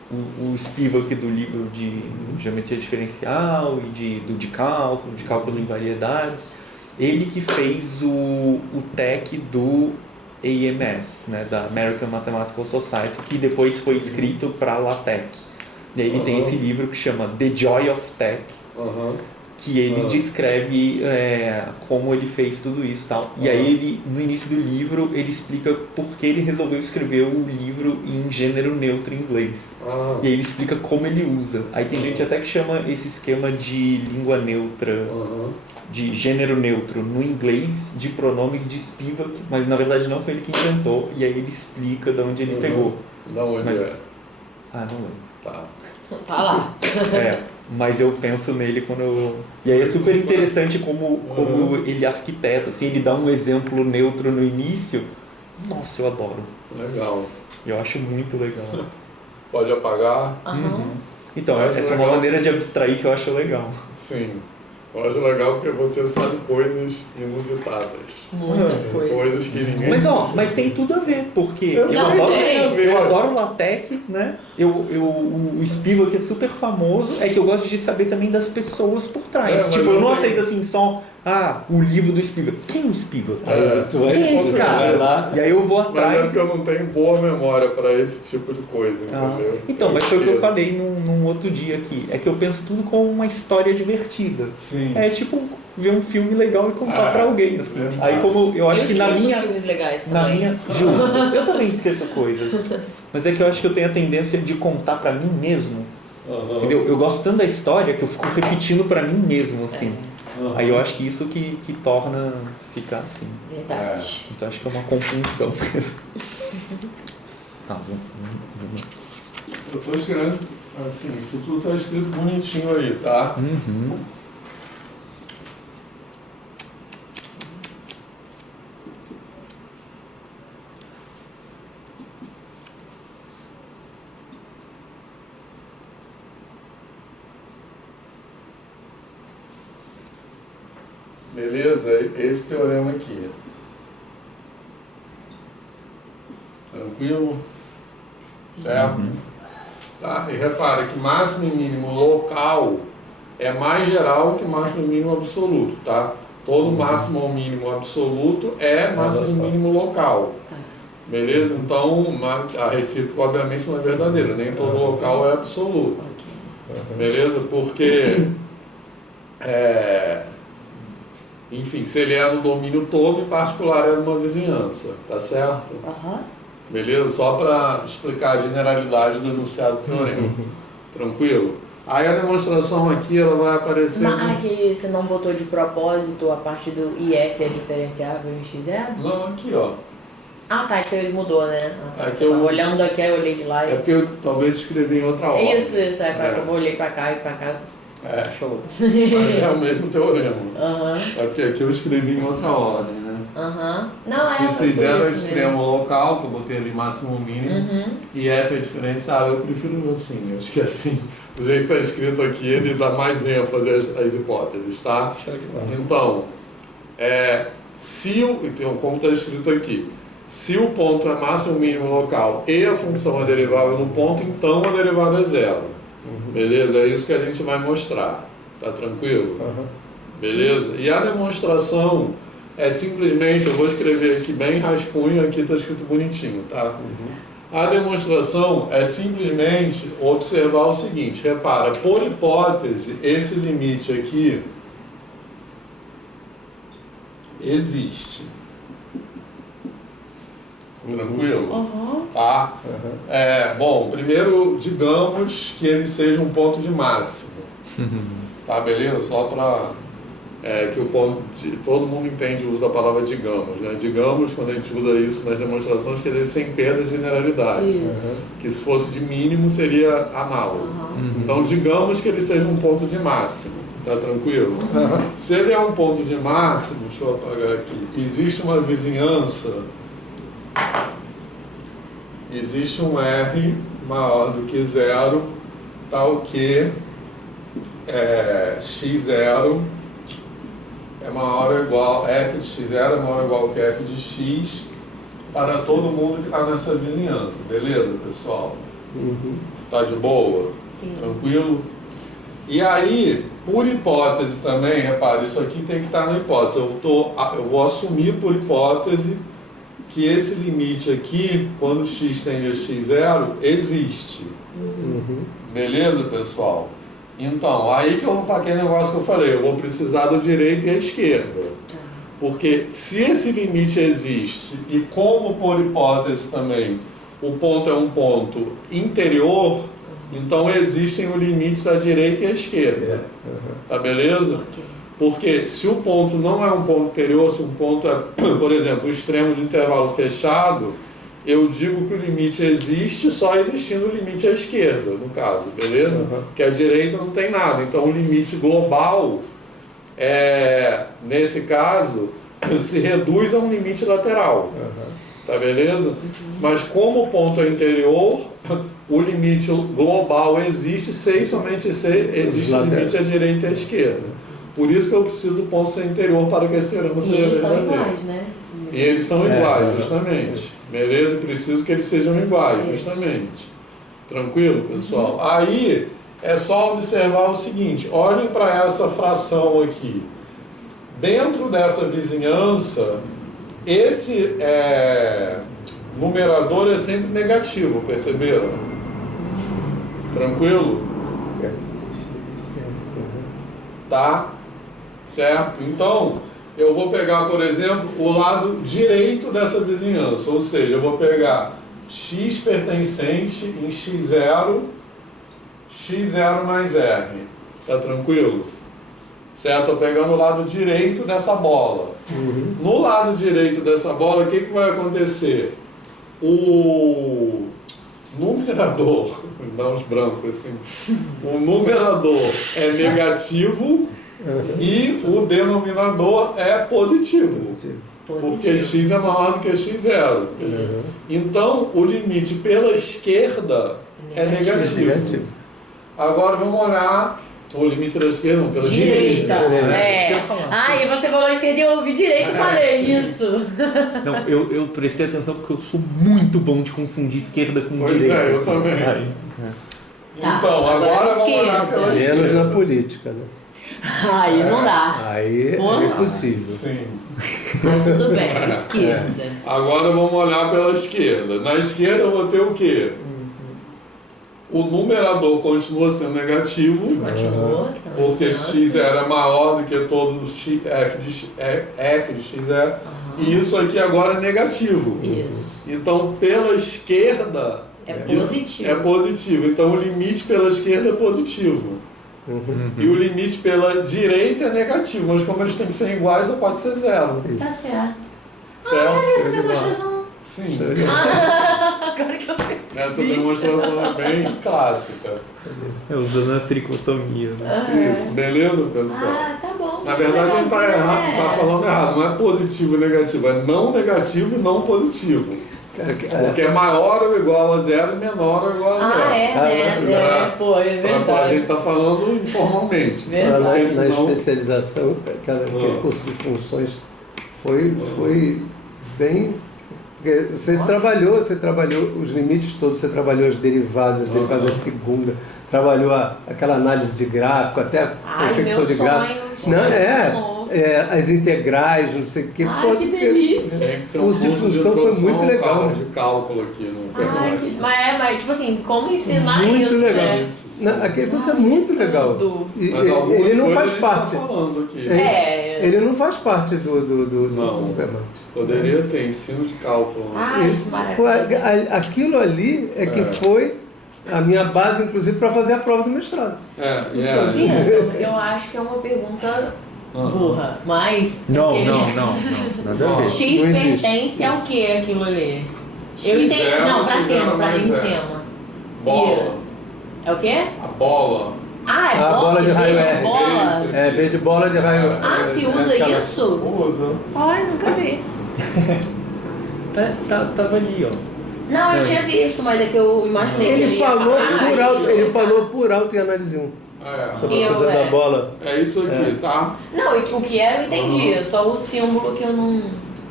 O Spivak do livro de geometria diferencial e de cálculo em variedades. Ele que fez o TEC do AMS, né, da American Mathematical Society, que depois foi escrito para LaTeX. E aí ele tem esse livro que chama The Joy of TEC, que ele descreve como ele fez tudo isso e tal. E aí ele, no início do livro, ele explica por que ele resolveu escrever o livro em gênero neutro em inglês. E aí ele explica como ele usa. Aí tem gente até que chama esse esquema de língua neutra, de gênero neutro no inglês, de pronomes de Spivak, mas na verdade não foi ele que inventou. E aí ele explica de onde ele pegou. Da onde é? Não lembro. Tá lá. Mas eu penso nele quando eu... E aí é super interessante como ele arquiteta, assim, ele dá um exemplo neutro no início. Nossa, eu adoro. Legal. Eu acho muito legal. Pode apagar. Então, essa é uma maneira de abstrair que eu acho legal. Sim. Eu acho legal porque você sabe coisas inusitadas. Muitas coisas que ninguém... Mas tem tudo a ver, porque eu adoro LaTeX, né? O Spivak é super famoso, é que eu gosto de saber também das pessoas por trás. Eu não aceito assim só, o livro do Spivak. Quem é o Spivak? Quem é esse cara? E aí eu vou atrás. Mas é porque eu não tenho boa memória para esse tipo de coisa, entendeu? Então, mas foi o que eu falei num outro dia aqui. É que eu penso tudo como uma história divertida. Sim. É tipo ver um filme legal e contar pra alguém, assim. Aí como eu acho que na minha... filmes legais também. Na minha... Justo. Eu também esqueço coisas. Mas é que eu acho que eu tenho a tendência de contar pra mim mesmo. Entendeu? Eu gosto tanto da história que eu fico repetindo pra mim mesmo, assim. Aí eu acho que isso que torna ficar assim. Verdade. Então acho que é uma compunção mesmo. Vamos. Eu tô escrevendo assim, isso tudo tá escrito bonitinho aí, tá? Beleza? Esse teorema aqui. Tranquilo? Certo? Tá? E repara que máximo e mínimo local é mais geral que máximo e mínimo absoluto, tá? Todo máximo ou mínimo absoluto é máximo e mínimo local. Beleza? Então, a recíproca obviamente não é verdadeira, nem todo local é absoluto. Beleza? Porque... enfim, se ele é no domínio todo, em particular é numa vizinhança, tá certo? Beleza? Só para explicar a generalidade do enunciado do teorema. Tranquilo? Aí a demonstração aqui, ela vai aparecer... Aqui você não botou de propósito a parte do IF é diferenciável em x0? Não, aqui ó. Tá, então ele mudou, né? Aqui eu... Olhando aqui, eu olhei de lá e... É porque eu talvez escrevi em outra ordem. Isso, eu olhei pra cá e pra cá. Show. Mas é o mesmo teorema. É porque aqui eu escrevi em outra ordem, né? Não, se zero é extremo local, que eu botei ali máximo ou mínimo, e F é diferencial, eu prefiro assim. Eu acho que assim, do jeito que está escrito aqui, ele dá mais ênfase às hipóteses, tá? Show de bola. Então, então, como está escrito aqui, se o ponto é máximo mínimo local e a função é derivável no ponto, então a derivada é zero. Beleza? É isso que a gente vai mostrar. Tá tranquilo? Beleza? E a demonstração é simplesmente, eu vou escrever aqui bem rascunho, aqui está escrito bonitinho, tá? A demonstração é simplesmente observar o seguinte, repara, por hipótese, esse limite aqui existe. Tranquilo? Tá? Bom, primeiro, digamos que ele seja um ponto de máximo. Tá, beleza? Só para que o ponto todo mundo entende o uso da palavra digamos, né? Digamos, quando a gente usa isso nas demonstrações, quer dizer sem perda de generalidade. Que se fosse de mínimo seria análogo. Então, digamos que ele seja um ponto de máximo. Tá tranquilo? Se ele é um ponto de máximo, deixa eu apagar aqui, existe uma vizinhança, existe um R maior do que zero, tal que x0 é maior ou igual, f de x0 é maior ou igual que f de x para todo mundo que está nessa vizinhança, beleza, pessoal? Tá de boa? Tranquilo? E aí, por hipótese também, repare, isso aqui tem que estar na hipótese, eu vou assumir por hipótese que esse limite aqui, quando x tende a x0, existe. Beleza, pessoal? Então, aí que eu vou fazer aquele negócio que eu falei, eu vou precisar do direito e a esquerda. Porque se esse limite existe, e como por hipótese também, o ponto é um ponto interior, então existem os limites à direita e à esquerda. Tá beleza? Porque se o ponto não é um ponto interior, se um ponto é, por exemplo, o extremo de intervalo fechado, eu digo que o limite existe só existindo o limite à esquerda, no caso, beleza? Porque a direita não tem nada. Então o limite global, nesse caso, se reduz a um limite lateral. Tá beleza? Mas como o ponto é interior, o limite global existe se somente existe o limite à direita e à esquerda. Por isso que eu preciso do ponto ser interior para que esse teorema seja verdadeiro. E eles são iguais, né? E eles são iguais, justamente. Beleza? Preciso que eles sejam iguais, justamente. Tranquilo, pessoal? Aí é só observar o seguinte, olhem para essa fração aqui. Dentro dessa vizinhança, esse numerador é sempre negativo, perceberam? Tranquilo? Tá? Certo? Então, eu vou pegar, por exemplo, o lado direito dessa vizinhança, ou seja, eu vou pegar x pertencente em x0 mais r. Tá tranquilo? Certo? Estou pegando o lado direito dessa bola. No lado direito dessa bola, o que vai acontecer? O numerador, dá uns brancos assim, o numerador é negativo e o denominador é positivo. Porque x é maior do que x0. Então, o limite pela esquerda é negativo. Agora vamos olhar o limite pela esquerda, não, pela direita. E você falou esquerda e eu ouvi direito e falei isso. Não, eu prestei atenção porque eu sou muito bom de confundir esquerda com direita. Pois eu também. Então, agora vamos olhar pela esquerda. Menos na política, né? Aí não dá. Aí é impossível. Sim. Aí tudo bem, esquerda. Agora vamos olhar pela esquerda. Na esquerda eu vou ter o quê? O numerador continua sendo negativo. Continua. Porque x era maior do que todo f de x é. E isso aqui agora é negativo. Isso. Então, pela esquerda, positivo. É positivo. Então, o limite pela esquerda é positivo. E o limite pela direita é negativo, mas como eles têm que ser iguais, só pode ser zero. Tá certo. Certo? Essa demonstração. Sim. Agora que eu percebi. Essa demonstração é bem clássica. Usando a tricotomia, né? Isso, beleza, pessoal? Tá bom. Na verdade, ele está errado, tá falando errado. Não é positivo e negativo, é não negativo e não positivo. Porque é maior ou igual a zero e menor ou igual a zero. Pô, é verdade. A gente está falando informalmente. Na especialização, aquele curso de funções foi bem... Você trabalhou os limites todos, você trabalhou as derivadas segunda, trabalhou aquela análise de gráfico, até a confecção de gráfico. As integrais, não sei o que. Que delícia! O curso de função foi muito legal. De cálculo aqui no mas tipo assim, como ensinar muito isso? Legal. Né? Aquele curso é muito legal. Ele não faz parte. Falando aqui. Ele não faz parte do não. Poderia ter ensino de cálculo. Isso maravilha. Aquilo ali que foi a minha base, inclusive, para fazer a prova do mestrado. Eu acho que é uma pergunta burra, mas... Não. Nada a ver. X pertence ao que aquilo ali? Eu entendi. Não, pra cima. Bola. Isso. É o quê? A bola. É bola de raio R. Bola. B de bola de raio R. Se usa isso? Usa. Nunca vi. Tava ali, ó. Não, eu tinha visto, mas é que eu imaginei que ele falou por alto em análise 1. Sobre a coisa da bola. É isso aqui, tá? Não, o que é eu entendi, só o símbolo que eu não...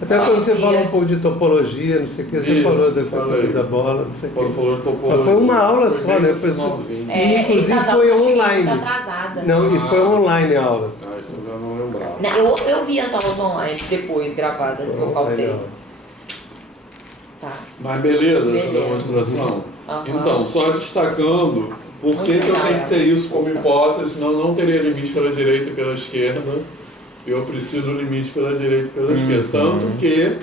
Até quando você falou um pouco de topologia, não sei o que, você falou da bola, não sei o que. Quando falou de topologia. Mas foi uma aula só, né? Inclusive foi online. Não, e foi online a aula. Isso eu já não lembrava. Eu vi as aulas online depois gravadas que eu faltei. Tá. Mas beleza essa demonstração? Então, só destacando, por que eu tenho que ter isso como hipótese, senão não teria limite pela direita e pela esquerda. Eu preciso do limite pela direita e pela esquerda. Tanto que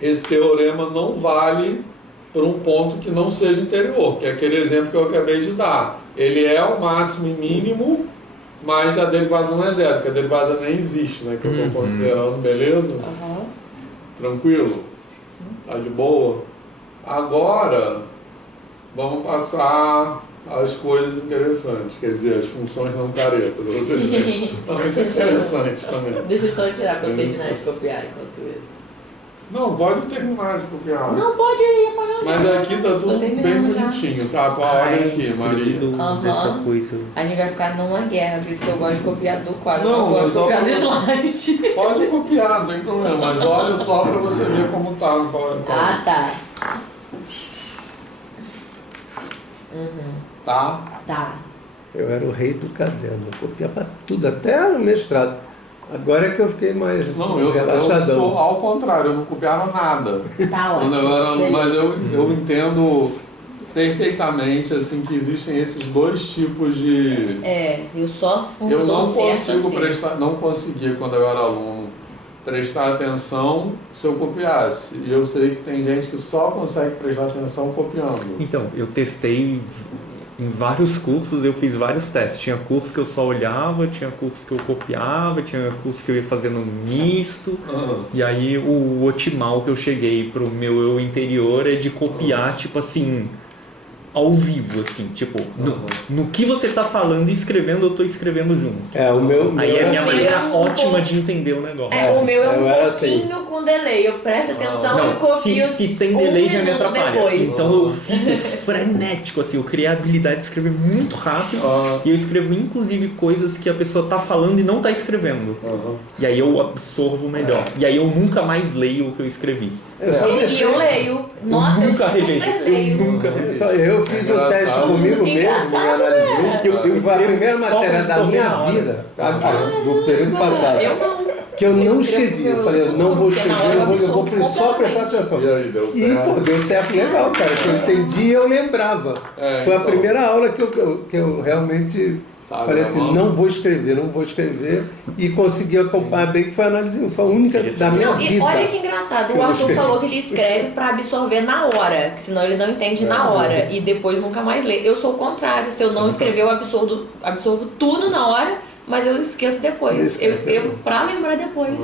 esse teorema não vale para um ponto que não seja interior, que é aquele exemplo que eu acabei de dar. Ele é o máximo e mínimo, mas a derivada não é zero, porque a derivada nem existe, né? Que eu estou considerando, beleza? Tranquilo? Tá de boa? Agora, vamos passar as coisas interessantes, quer dizer, as funções não caretas. Então, isso é interessante também. Deixa eu só tirar para eu terminar de copiar enquanto isso. Não, pode terminar de copiar. Não, pode ir apagando. Mas aqui tá tudo bem bonitinho, tá? Olha aqui, Maria. Dessa coisa. A gente vai ficar numa guerra, viu? Porque eu gosto de copiar do quadro, não gosto de copiar do slide. Pode copiar, não tem problema, mas olha só para você ver como tá no PowerPoint. Tá. Tá. Eu era o rei do caderno, eu copiava tudo, até no mestrado. Agora é que eu fiquei mais relaxadão. Eu sou ao contrário, eu não copiava nada. Tá ótimo. Mas eu entendo perfeitamente assim, que existem esses dois tipos de... eu só eu não consigo prestar, não conseguia quando eu era aluno prestar atenção se eu copiasse. E eu sei que tem gente que só consegue prestar atenção copiando. Então, eu testei em vários cursos, eu fiz vários testes. Tinha curso que eu só olhava, tinha curso que eu copiava, tinha curso que eu ia fazendo misto. E aí o otimal que eu cheguei pro meu eu interior é de copiar, tipo assim, ao vivo, assim, tipo, no que você tá falando e escrevendo, eu tô escrevendo junto. O meu aí é a minha maneira ótima de entender o negócio. O meu é um pouquinho com delay, eu presto atenção e copio. Se tem delay já me atrapalha. Depois. Então eu fico frenético, assim, eu criei a habilidade de escrever muito rápido e eu escrevo inclusive coisas que a pessoa tá falando e não tá escrevendo. E aí eu absorvo melhor. E aí eu nunca mais leio o que eu escrevi. Eu leio. Nossa, eu super leio. Eu fiz um teste comigo mesmo, me analisei. Foi a primeira matéria da minha vida, do período passado, que eu não escrevi. Eu falei, eu não vou escrever, eu vou só prestar atenção. E aí, deu certo? E deu certo legal, cara. Que eu entendi e eu lembrava. Foi a primeira aula que eu realmente... falei assim, não vou escrever e consegui acompanhar bem, que foi a análise 1, foi a única da minha vida. E olha que engraçado, o Arthur falou que ele escreve para absorver na hora, que senão ele não entende na hora e depois nunca mais lê. Eu sou o contrário, se eu não escrever eu absorvo tudo na hora, mas eu esqueço depois. Eu escrevo para lembrar depois.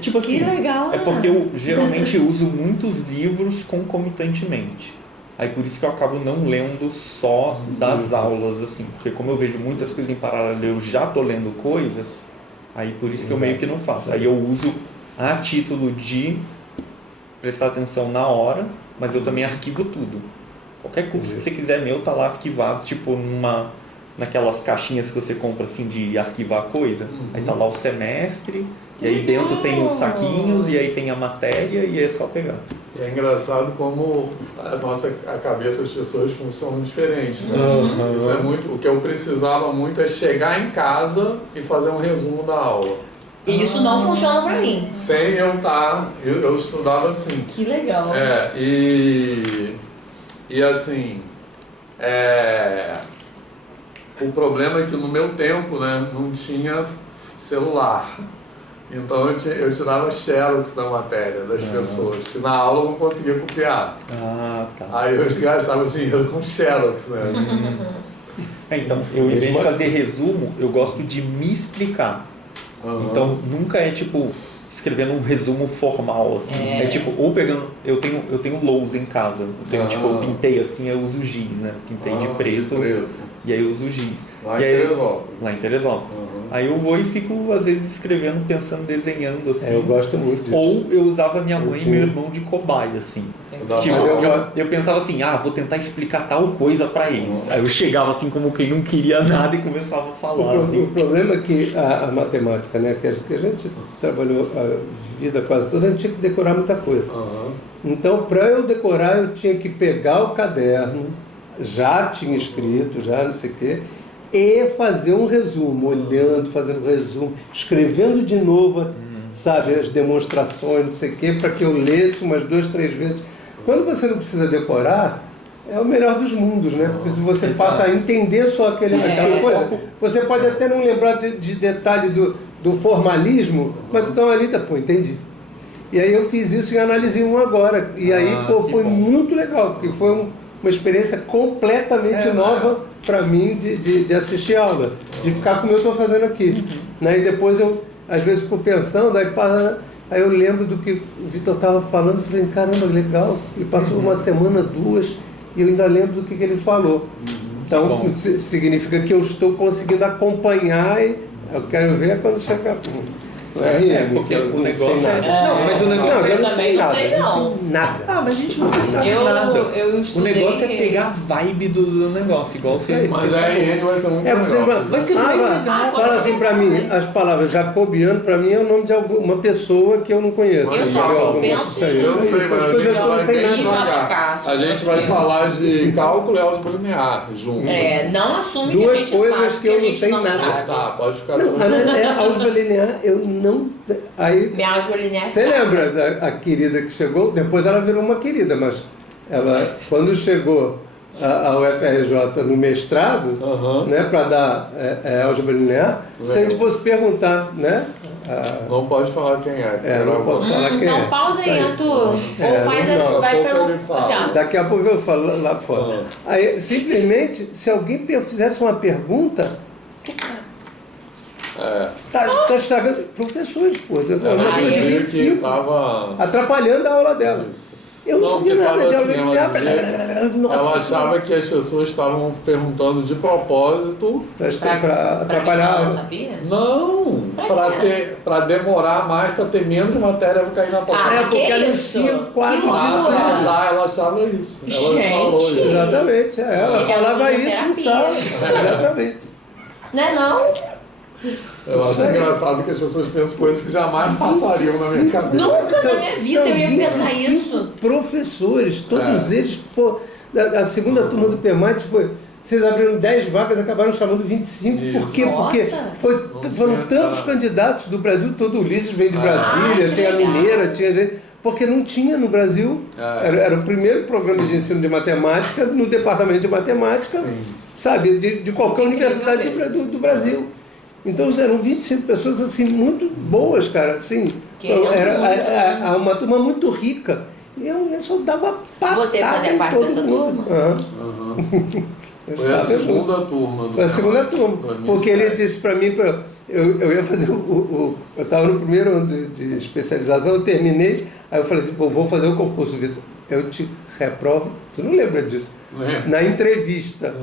Tipo assim, que legal, é porque eu geralmente uso muitos livros concomitantemente. Aí por isso que eu acabo não lendo só das aulas, assim, porque como eu vejo muitas coisas em paralelo, eu já tô lendo coisas, aí por isso que eu meio que não faço. Aí eu uso a título de prestar atenção na hora, mas eu também arquivo tudo. Qualquer curso que você quiser meu tá lá arquivado, tipo naquelas caixinhas que você compra assim de arquivar coisa. Aí tá lá o semestre, e aí dentro tem os saquinhos, e aí tem a matéria, e é só pegar. E é engraçado como a cabeça das pessoas funciona diferente, né? Isso é muito, o que eu precisava muito é chegar em casa e fazer um resumo da aula. E isso não funciona pra mim. Sem eu estar, eu estudava assim. Que legal. E assim, o problema é que no meu tempo, né, não tinha celular. Então eu tirava xerox da matéria das pessoas, que na aula eu não conseguia copiar. Tá. Aí eu gastava dinheiro com xerox, né? Então, eu, em vez de fazer resumo, eu gosto de me explicar. Então, nunca é tipo escrevendo um resumo formal, assim. É tipo, ou pegando... Eu tenho lousa em casa. Eu pintei assim, eu uso giz, né? Pintei de preto. E aí eu uso giz. Lá em Teresópolis. Lá em Teresópolis. Aí eu vou e fico, às vezes, escrevendo, pensando, desenhando, assim. Eu gosto muito disso. Ou eu usava minha mãe e meu irmão de cobaia, assim. Tipo, eu pensava assim, vou tentar explicar tal coisa pra eles. Aí eu chegava assim como quem não queria nada e começava a falar, assim. O problema é que a matemática, né, que a gente trabalhou a vida quase toda, a gente tinha que decorar muita coisa. Então, para eu decorar, eu tinha que pegar o caderno, já tinha escrito, já não sei o quê, e fazer um resumo, olhando, fazendo resumo, escrevendo de novo, sabe, as demonstrações, não sei o quê, para que eu lesse umas 2, 3 vezes. Quando você não precisa decorar, é o melhor dos mundos, né? Porque se você passa a entender só aquela coisa, você pode até não lembrar de detalhe do formalismo, mas tu dá uma lida, entendi. E aí eu fiz isso em Análise 1 agora. E aí, foi muito legal, porque foi uma experiência completamente nova para mim de assistir aula, de ficar como eu estou fazendo aqui. Né? E depois eu, às vezes, fico pensando, aí eu lembro do que o Vitor estava falando, falei, caramba, legal. E passou uma semana, 2, e eu ainda lembro do que ele falou. Então, significa que eu estou conseguindo acompanhar e eu quero ver quando chegar. Porque o negócio não, mas o negócio eu também não sei não. Nada. Mas a gente não sabe nada. Eu o negócio é pegar a vibe do negócio, igual você. Mas aí ele vai ser muito legal. Vai ser muito legal. Fala assim pra mim, as palavras jacobiano pra mim é o nome de uma pessoa que eu não conheço. Eu só penso eu sei, mas a gente vai falar de cálculo e álgebra linear juntos. Não assume duas que a gente coisas sabe, que eu não sei não nada. sabe. Tá, pode ficar Álgebra linear, eu não... Aí, minha álgebra linear. você lembra da querida que chegou? Depois ela virou uma querida, mas ela, quando chegou a UFRJ no mestrado, né, para dar álgebra linear, se a gente fosse perguntar, né? Não pode falar quem é. Não posso falar quem então é. pausa aí, Arthur. Ou faz assim, vai pelo... Daqui a pouco eu falo lá fora. Aí, simplesmente, se alguém fizesse uma pergunta... Tá estragando. Professores, atrapalhando a aula dela. Eu não sabia nada de aula linear. Ela achava que as pessoas estavam perguntando de propósito para atrapalhar a aula. Não, para demorar mais, para ter menos matéria para cair na prova. Porque ela enchia o quadro. Ela achava isso. Ela falou isso. Exatamente. Ela falava isso no sala. Exatamente. Não é não? Eu acho engraçado que as pessoas pensam coisas que jamais passariam na minha cabeça. Nunca na minha vida eu ia pensar isso. Professores, todos eles, a segunda turma do PEMAT foi... Vocês abriram 10 vagas, acabaram chamando 25. Isso. Por quê? Porque foram tantos candidatos do Brasil todo. O Ulisses veio de Brasília, tem a Mineira, tinha gente... Porque não tinha no Brasil. Era o primeiro programa de ensino de matemática no departamento de matemática, sabe, de qualquer universidade do Brasil. Então eram 25 pessoas assim, muito boas, cara. Assim, era uma turma muito rica. E eu só dava patada. Você fazia parte dessa turma? Foi a segunda turma. Foi a segunda turma. 2007. Porque ele disse para mim, eu ia fazer eu estava no primeiro ano de especialização, eu terminei, aí eu falei assim, vou fazer o concurso, Vitor. eu te reprovo. Tu não lembra disso? Lembro. Na entrevista.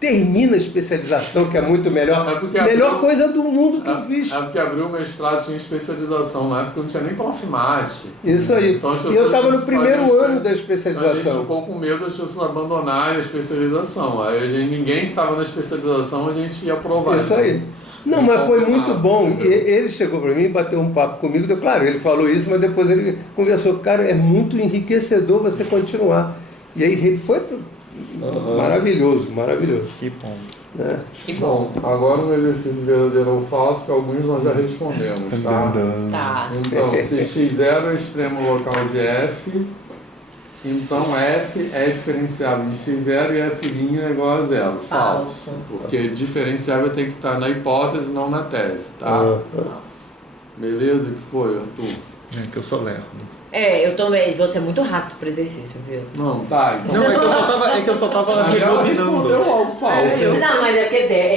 Termina a especialização, que é muito melhor. Melhor coisa do mundo que eu fiz. É porque abriu o mestrado, tinha especialização. Na época não tinha nem profimate. Isso aí. Então, e eu estava no primeiro ano da A gente especialização. ficou com medo das pessoas abandonarem a especialização. Aí ninguém que estava na especialização, a gente ia aprovar. Isso aí. Não, mas foi muito bom. E ele chegou para mim, bateu um papo comigo. Claro, ele falou isso, mas depois ele conversou. Cara, é muito enriquecedor você continuar. E aí ele foi maravilhoso, maravilhoso. Que bom. Né? Que bom. Agora no exercício verdadeiro ou falso, que alguns nós já respondemos, tá? Tá. Então, se x0 é extremo local de f, então f é diferenciável de x0 e f' é igual a zero. Falso. Porque diferenciável tem que estar na hipótese, não na tese, tá? Falso. Beleza? O que foi, Arthur? É que eu sou lerdo. Eu também. Você é muito rápido pro exercício, viu? Não, tá. Então. Não, é que eu só tava Mas ela rebobinando. respondeu algo falso. Não, mas é porque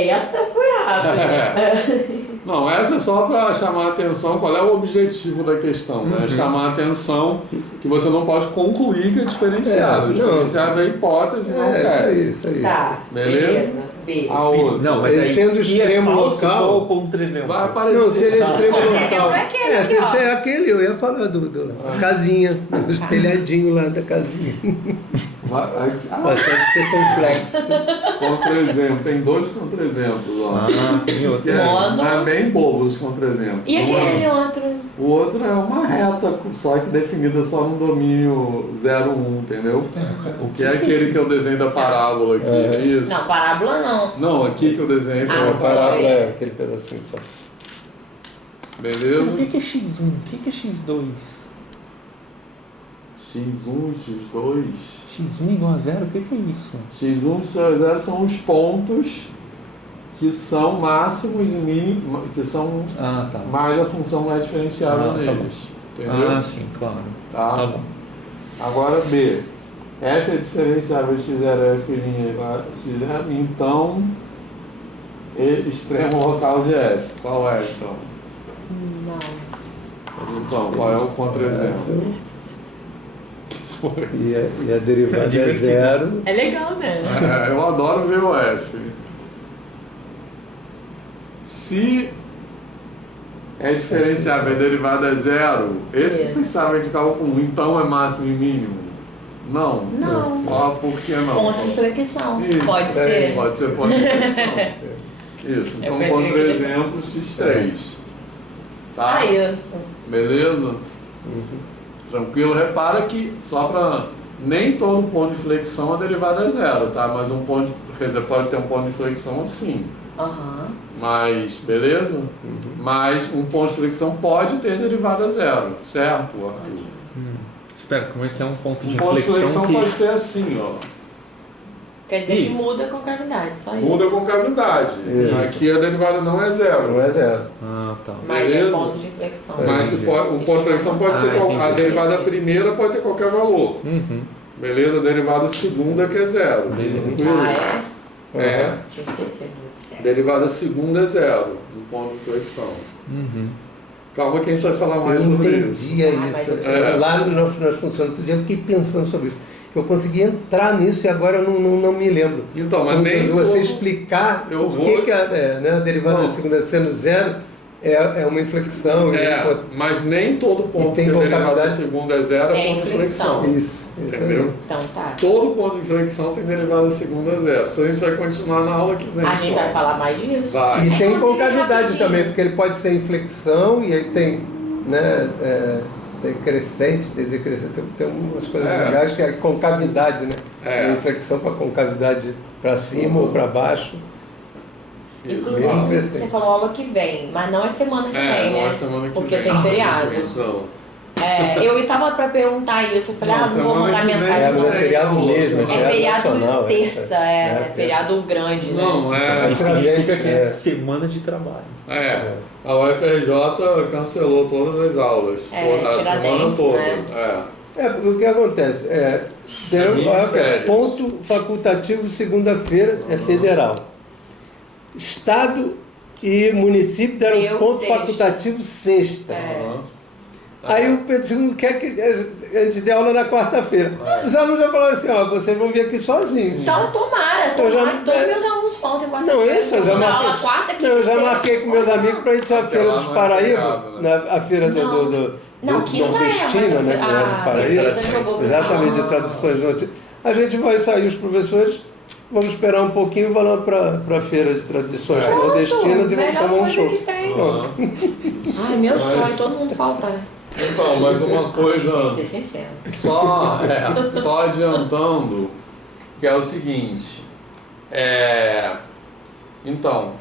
essa foi rápida. Não, essa é só para chamar a atenção, qual é o objetivo da questão, né? Chamar a atenção que você não pode concluir que é diferenciado. Diferenciado é hipótese, não quer. Isso aí. Tá, Beleza? B. A outra. Não, mas Ele aí, sendo se extremo é falso, local- qual o ponto 300? Vai aparecer. Não, se ele é extremo Exemplo local. é aquele Se aqui, ó. ele é aquele, eu ia falar da casinha, dos telhadinhos lá da casinha. Bastante circunflexo. Contra-exemplo. Tem dois contra-exemplos, ó. Tem outro. Que é, Módulo. é bem bobo os contra-exemplos. E aquele outro? O outro é uma reta, só que definida só no domínio 0, 1, entendeu? O que é aquele que é o desenho da parábola aqui, é isso? Não, parábola não. Não, aqui que eu desenhei foi uma tá. parábola. É, aquele pedacinho só. Beleza? O que é X1? O que é X2? X1, X2. X1 igual a 0? O que é isso? X1 e X0 são os pontos que são máximos e mínimos, que são Ah, tá. mais a função não é diferenciável tá neles. Entendeu? Ah, sim, claro. Tá? Tá bom. Agora B. F é diferenciável x0 F' igual a x0, então extremo local de F. Qual é então? Não. Então, qual é o contra-exemplo? E a derivada é zero. É legal, né? Eu adoro ver o F. Se é diferenciável, a derivada é zero, esse que vocês sabem de cálculo 1, então é máximo e mínimo? Não. Não. Por que não? Ponto de inflexão. Isso, Pode ser. Pode ser ponto de inflexão. Isso, então pensei contra que ia exemplo x3. Tá? Isso. Beleza? Tranquilo? Repara que só para nem todo ponto de flexão a derivada é zero, tá? Mas um ponto, quer dizer, pode ter um ponto de flexão assim. Mas, beleza? Mas um ponto de flexão pode ter derivada zero, certo, Arthur? Espera, como é que é um ponto de Um ponto de inflexão flexão que... pode ser assim, ó. Quer dizer que Isso. muda a concavidade, só isso. Muda com cavidade. Isso. Aqui a derivada não é zero. Não é zero. Ah, tá. Mas Beleza? é ponto de inflexão. Mas Entendi. um ponto de flexão pode ter entendi. a derivada primeira pode ter qualquer valor. Uhum. Beleza? A derivada segunda que é zero. Beleza. Tranquilo? É. Tinha esquecido. Derivada segunda é zero, no ponto de flexão. Uhum. Calma que a gente vai falar Eu mais sobre isso. entendia mas isso. eu- Lá nas funções, outro dia eu fiquei pensando sobre isso. Eu consegui entrar nisso e agora eu não me lembro. Então, mas nem você todo- explicar Eu por vou- que a derivada Não. da segunda sendo zero é uma inflexão. Mas nem todo ponto tem que a derivada concavidade? segunda é zero é É ponto de inflexão. flexão. Isso. Entendeu? Então tá. Todo ponto de flexão tem derivada segunda zero. Isso a gente vai continuar na aula que vem. A gente só. vai falar mais disso. Vai. E tem Inclusive, concavidade rapidinho. também, porque ele pode ser inflexão e ele tem, né, tem crescente, tem decrescente, tem umas coisas legais que é concavidade, né? É. Inflexão para concavidade para cima ou para baixo. Isso. Inclusive, Vamos ver você se- falou aula que vem, mas não é semana que vem, Não né? é semana que Porque vem. tem feriado. Não. Eu tava pra perguntar isso, eu falei, Não, não vou semana mandar que vem mensagem. é não. feriado mesmo, É feriado nacional, terça, é feriado grande, né? Não, é. Isso significa É. que é semana de trabalho. A UFRJ cancelou todas as aulas. Toda a semana Tiradentes, toda. né? Porque o que acontece? férias. Ponto facultativo segunda-feira é federal. Estado e município deram Deu ponto sexta. facultativo sexta. É. Aí o Pedro II quer que a gente dê aula na quarta-feira. Os alunos já falaram assim, ó, vocês vão vir aqui sozinhos. Então tomara, todos meus alunos faltam quarta-feira. Não, isso, eu já marquei. Eu já marquei com meus amigos para a gente ir à Feira dos Paraíba, a feira do Nordestina, né? Do Paraíba. Exatamente, de traduções. A gente vai sair, os professores, vamos esperar um pouquinho e vão lá para a feira de tradições nordestinas e vamos tomar um show. Que tem. Ai, meu sonho, todo mundo faltar. Então, mas uma coisa, ser sincero. só adiantando, que é o seguinte, então,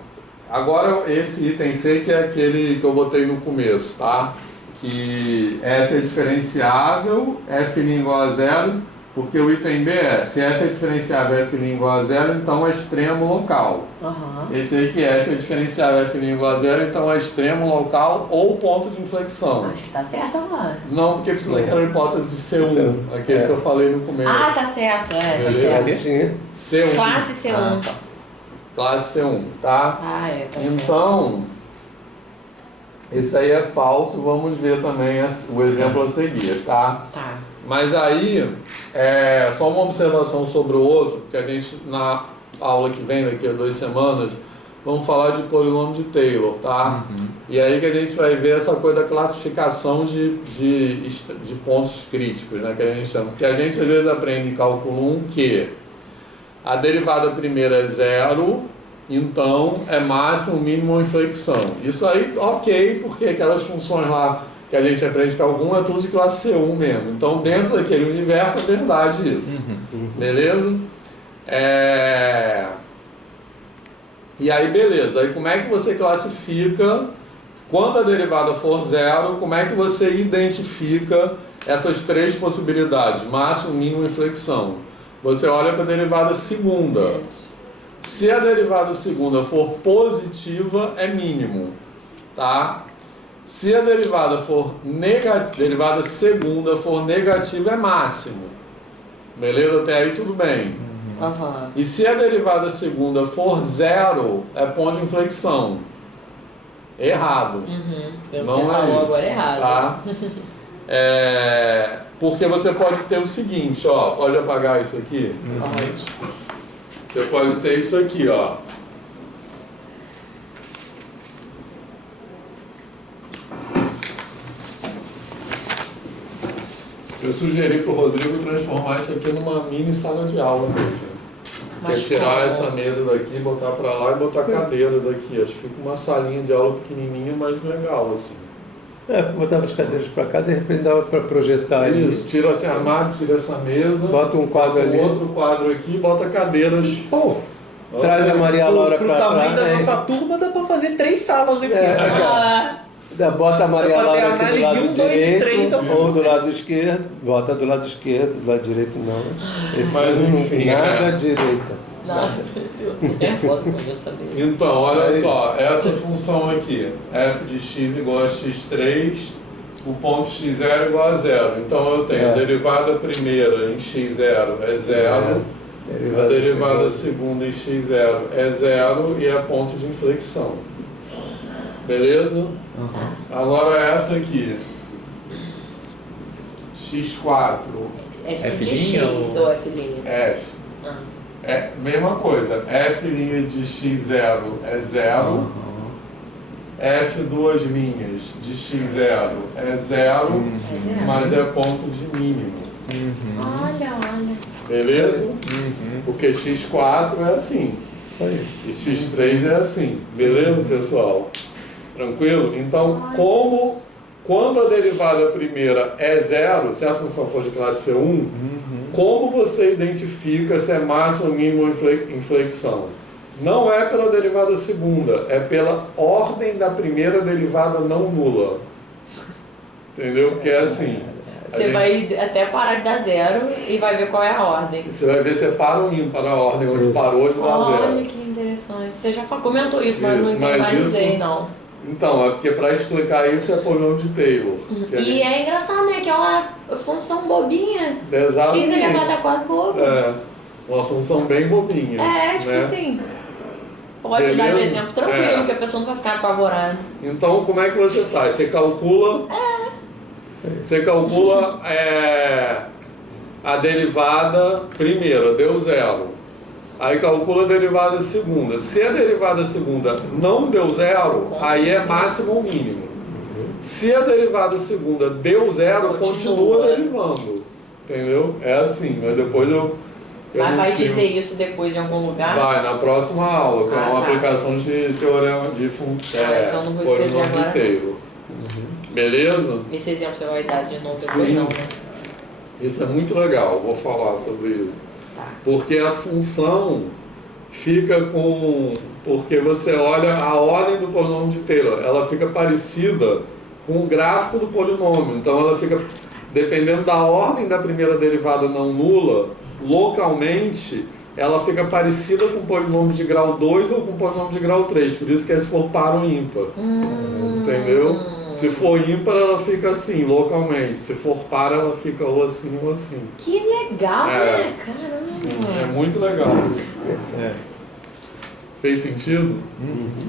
agora esse item C que é aquele que eu botei no começo, tá? Que F é diferenciável, F' igual a zero, porque o item B se F é diferenciável, F' igual a zero, então é extremo local. Esse aí que F é diferenciável, F' igual a zero, então é extremo local ou ponto de inflexão. Acho que tá certo agora. Não, porque isso daqui era a hipótese de C1, aquele que eu falei no começo. Ah, tá certo, tá certo. C1. Classe C1. Classe C1, tá? Tá então, esse aí é falso, vamos ver também o exemplo a seguir, tá? Tá. Mas aí, só uma observação sobre o outro, que a gente, na aula que vem, daqui a 2 semanas, vamos falar de polinômio de Taylor, tá? E aí que a gente vai ver essa coisa da classificação de pontos críticos, né? Que a gente chama. Porque a gente, às vezes, aprende em cálculo 1 que a derivada primeira é zero, então é máximo, mínimo ou inflexão. Isso aí, ok, porque aquelas funções lá que a gente aprende em cálculo 1 é tudo de classe C1 mesmo. Então, dentro daquele universo, é verdade isso. Beleza? E aí, beleza. Aí, como é que você classifica, quando a derivada for zero, como é que você identifica essas 3 possibilidades, máximo, mínimo e inflexão? Você olha para a derivada segunda. Se a derivada segunda for positiva, é mínimo, tá? Se a derivada derivada segunda for negativa, é máximo. Beleza? Até aí tudo bem. E se a derivada segunda for zero, é ponto de inflexão. Errado. Não é isso. Agora é errado. Tá? Porque você pode ter o seguinte, ó, pode apagar isso aqui? Você pode ter isso aqui, ó. Eu sugeri para o Rodrigo transformar isso aqui numa mini sala de aula mesmo. Tirar essa mesa daqui, botar para lá e botar cadeiras aqui. Acho que fica uma salinha de aula pequenininha, mas legal assim. Botava as cadeiras para cá, de repente dava para projetar isso. Tira esse armário, tira essa mesa. Bota um quadro ali. Outro quadro aqui e bota cadeiras. Traz a Maria Laura para cá. Pro tamanho da nossa turma dá para fazer 3 salas aqui. Bota a Maria Laura aqui do lado 1, 2 e 3 ou do lado esquerdo. Bota do lado esquerdo, do lado direito não. Mas enfim. Nada direita. Então, olha só, essa função aqui, f de x igual a x3, o ponto x0 igual a zero. Então eu tenho a derivada primeira em x0 é zero, a derivada segunda em x0 é zero e é ponto de inflexão. Beleza? Agora essa aqui, x4. F de x ou F'? F. Mesma coisa, f' de x0 é zero, f duas linhas de x0 é zero, mas é ponto de mínimo. Olha. Beleza? Porque x4 é assim, e x3 é assim. Beleza, pessoal? Tranquilo? Então, quando a derivada primeira é zero, se a função for de classe C1, como você identifica se é máximo, mínimo ou inflexão? Não é pela derivada segunda, é pela ordem da primeira derivada não nula. Entendeu? Porque é assim. Você vai até parar de dar zero e vai ver qual é a ordem. Você vai ver se é par ou ímpar a ordem, onde parou de dar zero. Olha que interessante. Você já comentou isso, mas não internalizei, não. Então, é porque para explicar isso é polinômio de Taylor. E é engraçado, né? Que é uma função bobinha. Exatamente. X elevado a 4 bobo. Uma função bem bobinha. Tipo assim. Pode dar de exemplo tranquilo, que a pessoa não vai ficar apavorada. Então, como é que você faz? Você calcula... Você calcula a derivada primeira, deu zero. Aí calcula a derivada segunda. Se a derivada segunda não deu zero, aí é máximo ou mínimo. Se a derivada segunda deu zero, continua derivando. Entendeu? É assim, mas depois eu vai dizer isso depois em algum lugar? Vai, na próxima aula, que é uma aplicação de teorema de então não vou escrever agora. Inteiro. Beleza? Esse exemplo você vai dar de novo depois, não, né? Isso é muito legal, vou falar sobre isso. Porque a função fica com... Porque você olha a ordem do polinômio de Taylor, ela fica parecida com o gráfico do polinômio. Então ela fica, dependendo da ordem da primeira derivada não nula, localmente ela fica parecida com o polinômio de grau 2 ou com o polinômio de grau 3. Por isso que é se for par ou ímpar. Entendeu? Se for ímpar, ela fica assim, localmente. Se for par, ela fica ou assim ou assim. Que legal, né? Caramba! Sim, é muito legal. Fez sentido?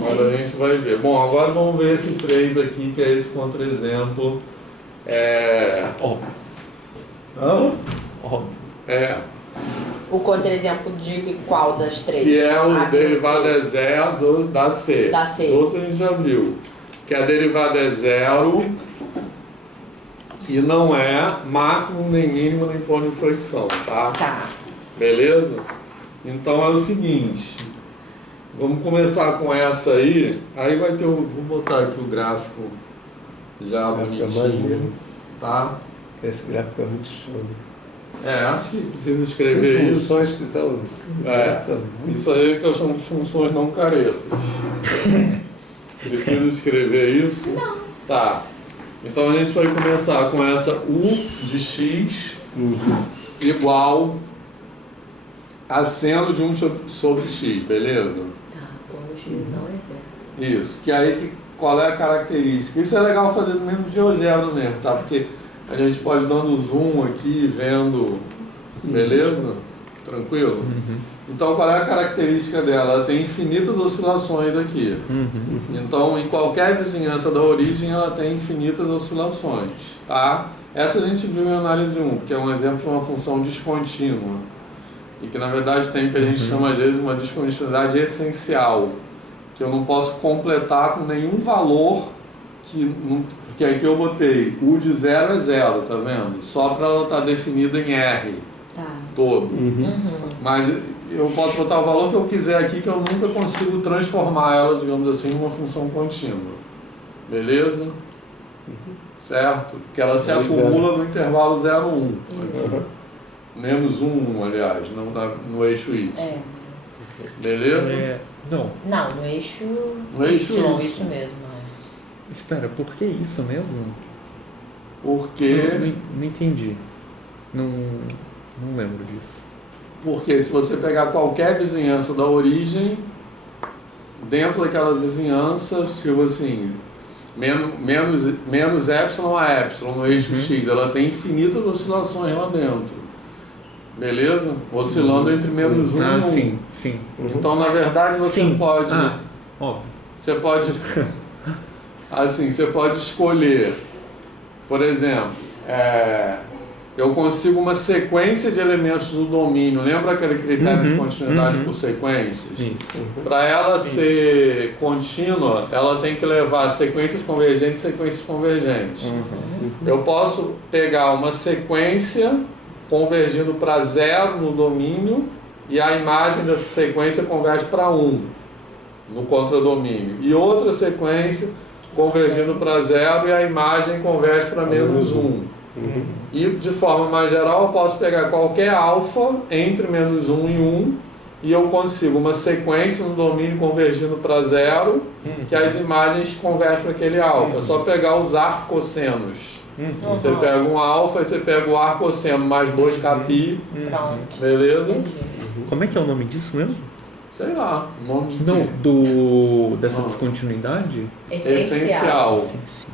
Agora a gente vai ver. Bom, agora vamos ver esse 3 aqui, que é esse contra-exemplo. Óbvio. Óbvio. O contra-exemplo de qual das três? Que é o derivado é zero da C. Da C. Todos a gente já viu. Que a derivada é zero e não é máximo, nem mínimo, nem ponto de inflexão, tá? Tá. Beleza? Então é o seguinte, vamos começar com essa aí vai ter vou botar aqui o gráfico já bonitinho, tá? Esse gráfico é muito show. Acho que precisa escrever isso. Funções que são... Isso aí que eu chamo de funções não caretas. Precisa escrever isso? Não. Tá. Então a gente vai começar com essa U de X igual a seno de 1 sobre X, beleza? Tá, quando o X não é zero. Isso. Que aí, qual é a característica? Isso é legal fazer do mesmo GeoGebra mesmo, tá? Porque a gente pode ir dando zoom aqui, vendo, beleza? Tranquilo? Então, qual é a característica dela? Ela tem infinitas oscilações aqui. Então, em qualquer vizinhança da origem, ela tem infinitas oscilações, tá? Essa a gente viu em análise 1, porque é um exemplo de uma função descontínua. E que, na verdade, tem o que a gente chama, às vezes, uma descontinuidade essencial. Que eu não posso completar com nenhum valor que aqui eu botei. U de 0 é 0, tá vendo? Só para ela estar definida em R. Todo. Mas eu posso botar o valor que eu quiser aqui, que eu nunca consigo transformar ela, digamos assim, numa função contínua. Beleza? Certo? Porque ela se acumula no intervalo 0, 1. Menos 1, aliás, no eixo Y. Beleza? Não. Não, no eixo Y. Isso mesmo. Espera, por que isso mesmo? Porque... Não entendi. Não lembro disso. Porque se você pegar qualquer vizinhança da origem, dentro daquela vizinhança, tipo assim, menos epsilon a epsilon no eixo X, ela tem infinitas oscilações lá dentro. Beleza? Oscilando entre menos 1 e 1. Sim. Então, na verdade, você pode... óbvio. Você pode... assim, você pode escolher, por exemplo, eu consigo uma sequência de elementos do domínio. Lembra aquele critério de continuidade por sequências? Para ela ser contínua, ela tem que levar sequências convergentes e sequências convergentes. Eu posso pegar uma sequência convergindo para 0 no domínio e a imagem dessa sequência converge para 1 no contradomínio. E outra sequência convergindo para 0 e a imagem converge para menos 1. E de forma mais geral eu posso pegar qualquer alfa entre menos 1 e 1 e eu consigo uma sequência no domínio convergindo para 0 que as imagens convergem para aquele alfa. É só pegar os arcossenos. Você pega um alfa e você pega o arcosseno mais 2κπ. Beleza? Como é que é o nome disso mesmo? Sei lá, o nome de Não, dessa descontinuidade? Essencial.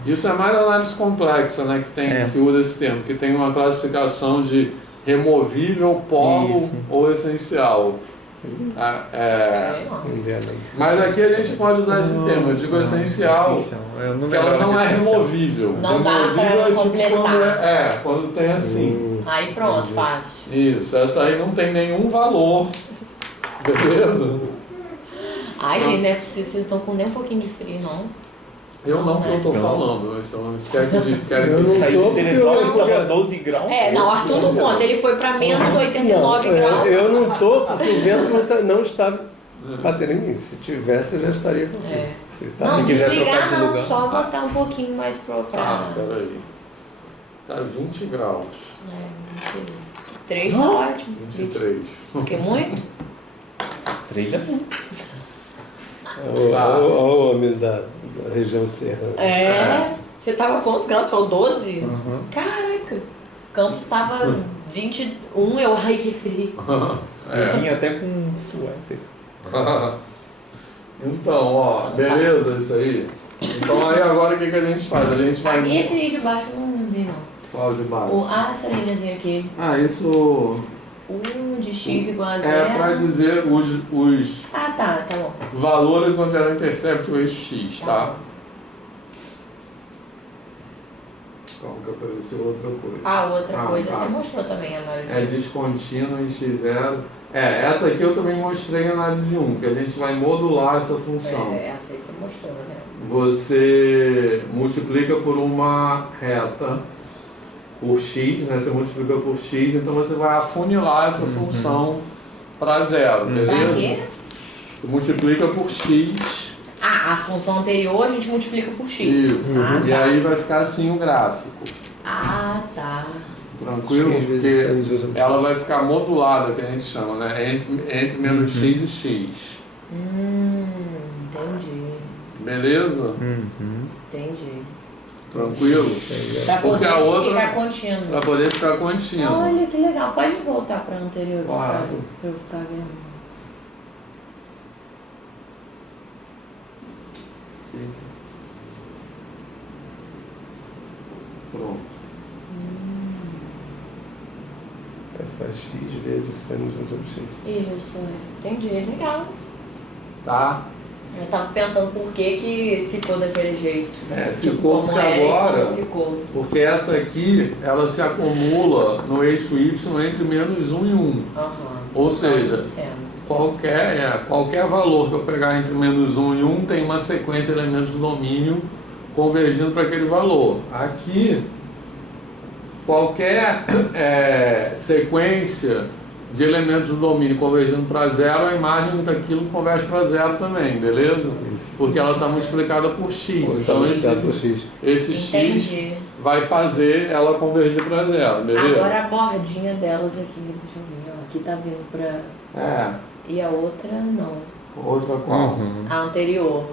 Isso é mais análise complexa, né, que usa esse termo, que tem uma classificação de removível, polo ou essencial. Mas aqui a gente pode usar esse termo, eu digo essencial, porque ela não é removível. Não dá removível pra é tipo completar. quando tem assim. Aí pronto, fácil. Isso, essa aí não tem nenhum valor. Beleza? Ai, gente, não é possível, vocês estão com nem um pouquinho de frio, não. Eu não, porque eu tô falando. Eles querem Eu que não Saí tô, de Teresópolis, porque eu- estava 12 graus. Não, Arthur não conta, ele foi pra menos 89 graus. Eu não tô, porque o vento não está batendo em mim. Se tivesse, eu já estaria com frio. Ele tá- Não, Se quiser desligar trocar de não, lugar. só botar um pouquinho mais pra... peraí. Tá 20 graus. 3 tá ótimo. 23. Porque muito? 3 é bom. Olha o homem da região serrana. Você tava quantos graus? Você falou 12? Caraca. Campos tava 21, ai que frio. Eu vim até com um suéter. Então, ó, beleza isso aí? Então aí agora o que a gente faz? A gente vai... E esse aí de baixo eu não vi não. Qual de baixo? Essa linhazinha aqui. Isso... De x igual a 0. É para dizer os Tá bom. valores onde ela intercepta o eixo x, tá? Calma que apareceu outra coisa. Outra coisa você mostrou também, a análise. É descontínuo em x0. Essa aqui eu também mostrei em análise 1, que a gente vai modular essa função. Essa aí você mostrou, né? Você multiplica por uma reta por x, né? Você multiplica por x, então você vai afunilar essa função para 0, beleza? Pra quê? Você multiplica por x. A função anterior a gente multiplica por x. Isso. E tá. aí vai ficar assim o gráfico. Tá. Tranquilo? X vezes Porque ela vai ficar modulada, que a gente chama, né? Entre menos x e x. Entendi. Beleza? Entendi. Tranquilo? Pra Porque poder a outra... ficar contínuo. Pra poder ficar contínuo. Olha que legal. Pode voltar pra anterior Claro. pra eu ficar vendo. Pronto. Faz x vezes sinus sobre x. Isso, entendi. Legal. Tá? Eu tava pensando por que ficou daquele jeito. Ficou Como porque é e agora... como ficou. Porque essa aqui, ela se acumula no eixo y entre menos 1 e 1. Ou seja, qualquer valor que eu pegar entre menos 1 e 1 tem uma sequência de elementos do domínio convergindo para aquele valor. Aqui, qualquer sequência de elementos do domínio convergindo para 0, a imagem daquilo converge para 0 também, beleza? Isso. Porque ela está multiplicada por x. Então por x. esse x Entendi. vai fazer ela convergir para 0, beleza? Agora a bordinha delas aqui, deixa eu ver. Ó, aqui tá vindo pra... E a outra não. Outra qual? A anterior.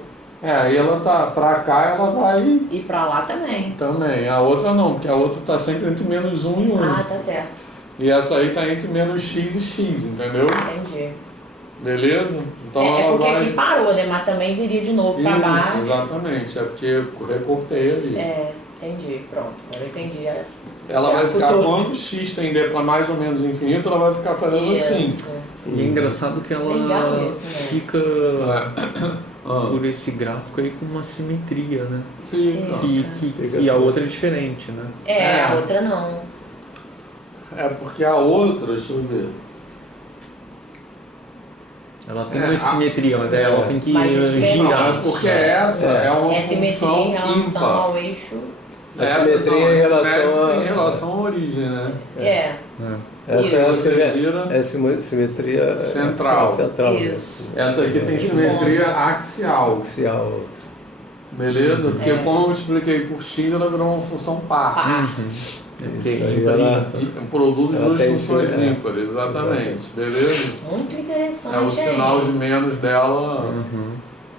Aí ela tá pra cá, ela vai E pra lá também. também. A outra não, porque a outra tá sempre entre menos 1 e 1. Tá certo. E essa aí tá entre menos x e x, entendeu? Entendi. Beleza? Então É ela porque vai... aqui parou, né? Mas também viria de novo pra baixo. Exatamente. É porque eu recortei ali. Entendi. Pronto. Agora eu entendi essa. Ela vai ficar, quando x tender para mais ou menos infinito, ela vai ficar fazendo assim. Isso. E é engraçado que ela Legal isso, né? fica por esse gráfico aí com uma simetria, né? Fica. E a outra é diferente, né? A outra não. É porque a outra, deixa eu ver. Ela tem uma simetria, mas ela tem que Mas é diferente. girar. Porque essa é uma simetria função em relação ímpar. ao eixo. Essa simetria não, em é relação simétrica a- em relação à origem, né? Essa é a Você vira- simetria Central. Isso. Essa aqui tem simetria axial. axial. Beleza? Porque como eu expliquei por x, ela virou uma função par. Isso aí ela... Produz Ela duas tem funções sim, ímpares, exatamente. Beleza? Muito interessante. É o sinal de menos dela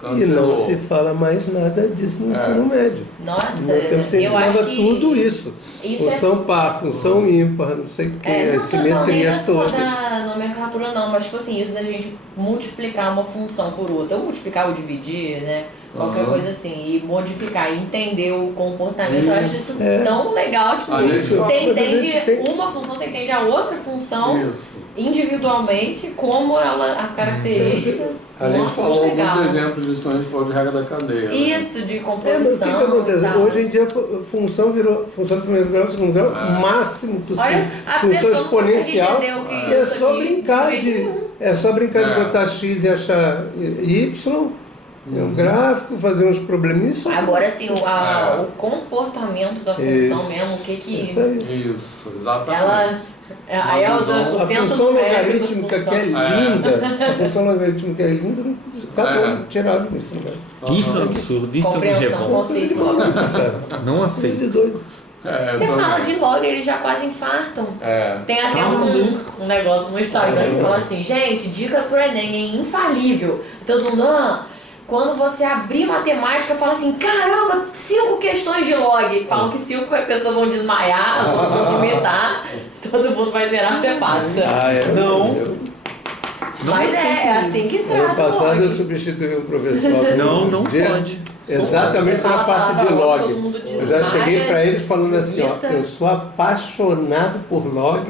E cancelou. não se fala mais nada disso no ensino médio. Nossa, No tempo você eu acho ensinava que tudo isso. isso Função par, função ímpar, não sei o que, não as simetrias tô todas. da nomenclatura não, mas tipo assim, isso da gente multiplicar uma função por outra, ou multiplicar ou dividir, né? Qualquer coisa assim, e modificar, e entender o comportamento, eu acho isso tão legal, tipo, A gente- você Mas a entende gente tem- uma função, você entende a outra função, Isso. individualmente como as características. A gente falou legal. alguns exemplos disso quando a gente falou de regra da cadeia. Isso, de Mas o composição. que acontece? e tal. Hoje em dia função virou função de primeiro grau, segundo grau, máximo possível. Olha, a função pessoa não exponencial. consegue entender o que E é isso só aqui, brincar de jeito nenhum. é só brincar de botar X e achar Y, um gráfico, fazer uns probleminhas. Isso. Agora sim, o comportamento da função mesmo, o que Isso aí. Isso, exatamente. ela. Aí é o A senso função numérico da logarítmica que função. é linda, a função logarítmica que é linda, acabou tirado isso. Isso é um absurdo, isso me Compreensão revolta. conceitual. Não Coisa de aceito. doido. Você fala de log, eles já quase infartam. Tem até um negócio no Instagram que fala assim, gente, dica pro Enem, é infalível. Todo mundo, quando você abrir matemática, fala assim, caramba, 5 questões de log. Falam que 5 pessoas vão desmaiar, as outras vão vomitar, todo mundo vai zerar, você passa. Não. Mas é assim que Ano trata o passado eu log. substituí o professor. Não dia, pode. Exatamente na parte de log. todo mundo Eu já cheguei para eles falando assim, vomita. eu sou apaixonado por log.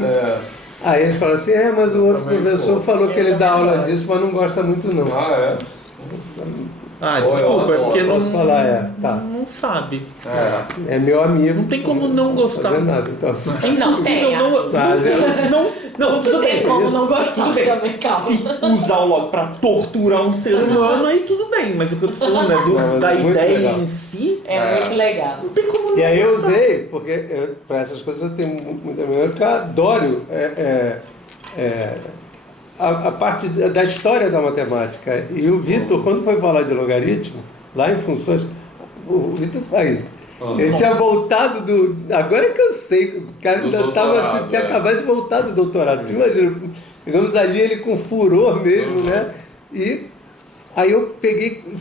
Aí eles falaram assim, mas o outro Também professor sou. falou que ele dá aula disso, mas não gosta muito não. Desculpa, é porque Posso falar, tá. não sabe. É meu amigo. Não tem como não gostar. Fazer nada, então assim. É impossível não, tudo bem. Como não gostar Tudo bem. também, calma. Se usar o log pra torturar um ser humano, aí tudo bem. Mas o que eu tô falando é da muito ideia legal. em si. É muito legal. Não tem como não E aí eu gostar. usei, porque para essas coisas eu tenho muita memória, porque eu adoro a parte da história da matemática. E o Vitor, quando foi falar de logaritmo, lá em funções, o Vitor aí. Ele tinha voltado do. Agora que eu sei, o cara ainda estava assim, tinha acabado de voltar do doutorado. Tu imagina, pegamos ali ele com furor mesmo, né? E aí eu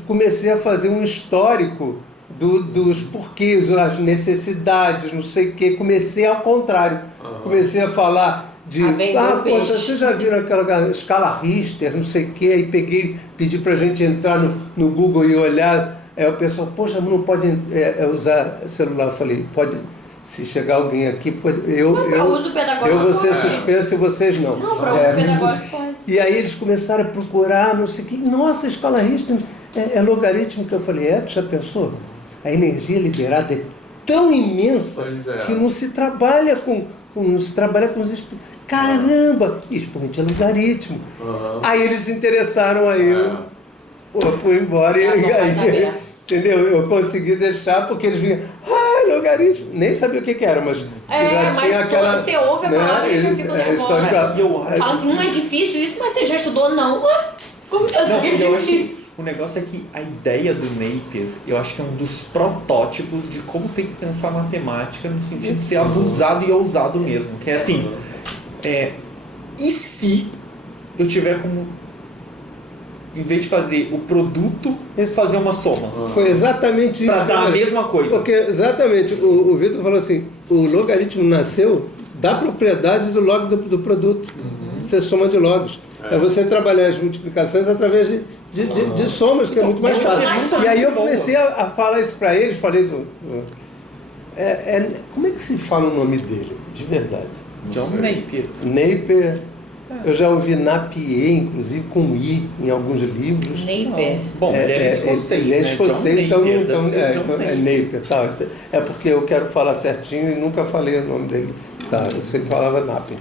comecei a fazer um histórico dos porquês, as necessidades, não sei o quê. Comecei ao contrário. Comecei a falar de. Poxa, vocês já viram aquela escala Richter, não sei o quê. Aí pedi pra gente entrar no Google e olhar. Aí o pessoal, poxa, não pode usar celular. Eu falei, pode, se chegar alguém aqui, pode, eu uso pedagógico. Eu vou ser suspenso e vocês não. Não, para uso pedagógico pode. E aí eles começaram a procurar, não sei o que. Nossa, a escala Richter é logarítmica. Eu falei, tu já pensou? A energia liberada é tão imensa que não se trabalha não se trabalha com os expoentes. Caramba, expoente é logaritmo. Aí eles se interessaram, aí eu fui embora e aí, entendeu? Eu consegui deixar porque eles vinham, logaritmo, nem sabia o que era, mas já tinha aquela. Você ouve a palavra e já fica nervosa. Fala assim, não é difícil isso, mas você já estudou? Não. Como que você é difícil? O negócio é que a ideia do Napier, eu acho que é um dos protótipos de como tem que pensar matemática no sentido de ser abusado e ousado mesmo. Que é assim, e se eu tiver como, em vez de fazer o produto, fazer uma soma? Foi exatamente isso. Para dar a mesma coisa. Porque, exatamente, o Vitor falou assim, o logaritmo nasceu da propriedade do log do produto. Você soma de logs. É você trabalhar as multiplicações através de somas, que é muito mais fácil. E aí eu comecei a falar isso para eles, falei como é que se fala o nome dele, de verdade? John Napier. Napier. Eu já ouvi Napier, inclusive, com I, em alguns livros. Napier. Bom, ele é escocês, ele é escocês, né? então Napier, Napier. Tá. É porque eu quero falar certinho e nunca falei o nome dele. Tá, eu sempre falava Napier.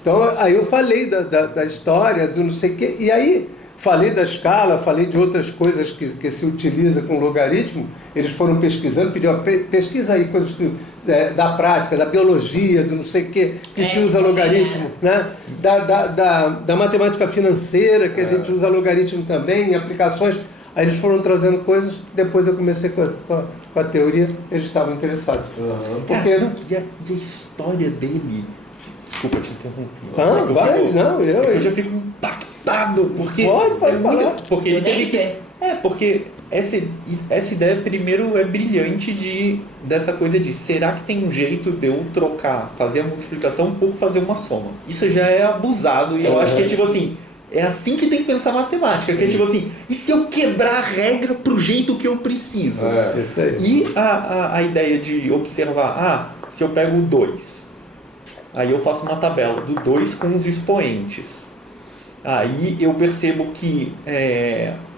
Então, aí eu falei da história, do não sei o quê, e aí falei da escala, falei de outras coisas que se utiliza com logaritmo. Eles foram pesquisando, pediram, pesquisa aí coisas da prática, da biologia, do não sei o quê, que se usa logaritmo, né? Da matemática financeira, que a gente usa logaritmo também, em aplicações. Aí eles foram trazendo coisas, depois eu comecei com a teoria, eles estavam interessados. Porque... E a história dele... Desculpa te interromper. Eu já fico impactado, porque... Pode falar. Porque ele teve que... porque essa ideia, primeiro, é brilhante dessa coisa de será que tem um jeito de eu trocar, fazer a multiplicação por fazer uma soma? Isso já é abusado e eu acho que é tipo assim... É assim que tem que pensar matemática, que é tipo assim, e se eu quebrar a regra pro jeito que eu preciso? Isso aí. E a ideia de observar, se eu pego 2, Aí eu faço uma tabela do 2 com os expoentes. Aí eu percebo que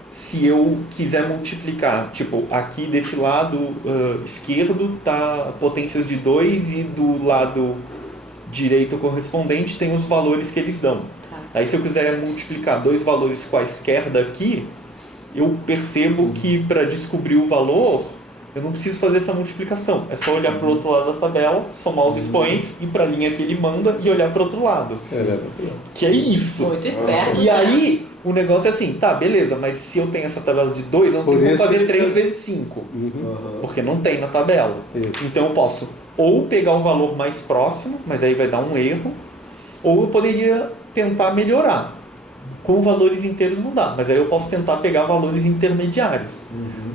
se eu quiser multiplicar, tipo, aqui desse lado esquerdo tá potências de 2 e do lado direito correspondente tem os valores que eles dão. Aí se eu quiser multiplicar dois valores quaisquer daqui, eu percebo que para descobrir o valor, eu não preciso fazer essa multiplicação. É só olhar para o outro lado da tabela, somar os expoentes, ir para a linha que ele manda e olhar para o outro lado. Que é isso. Muito esperto. E aí, o negócio é assim, tá, beleza, mas se eu tenho essa tabela de 2, eu não tenho como fazer 3 vezes 5. Porque não tem na tabela. Então eu posso ou pegar o valor mais próximo, mas aí vai dar um erro, ou eu poderia tentar melhorar. Com valores inteiros não dá, mas aí eu posso tentar pegar valores intermediários.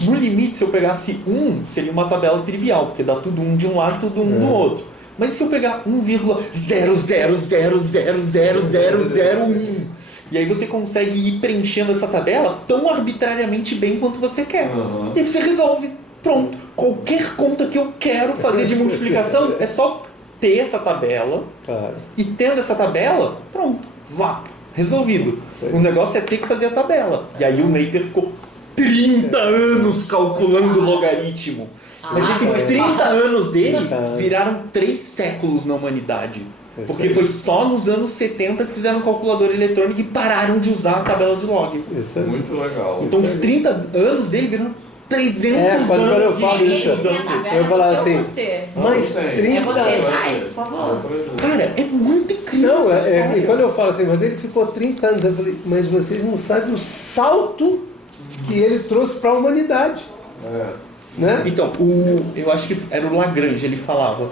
No limite, se eu pegasse 1, seria uma tabela trivial, porque dá tudo 1 de um lado e tudo 1 do outro. Mas se eu pegar 1,000000001, e aí você consegue ir preenchendo essa tabela tão arbitrariamente bem quanto você quer. E aí você resolve. Pronto. Qualquer conta que eu quero fazer de multiplicação é só ter essa tabela. E tendo essa tabela, pronto. Vá. Resolvido. O negócio é ter que fazer a tabela. E aí o Napier ficou 30 anos calculando o logaritmo. Mas esses 30 anos dele viraram 3 séculos na humanidade. Porque foi só nos anos 70 que fizeram calculadora eletrônica e pararam de usar a tabela de log. Isso é muito legal. Então os 30 anos dele viram 300 anos. Quando eu falo isso, eu falo assim, mas 30 anos. Por favor. Cara, é muito incrível. Não, e quando eu falo assim, mas ele ficou 30 anos, eu falei, mas vocês não sabem o salto que ele trouxe para a humanidade. Né? Então, eu acho que era o Lagrange, ele falava,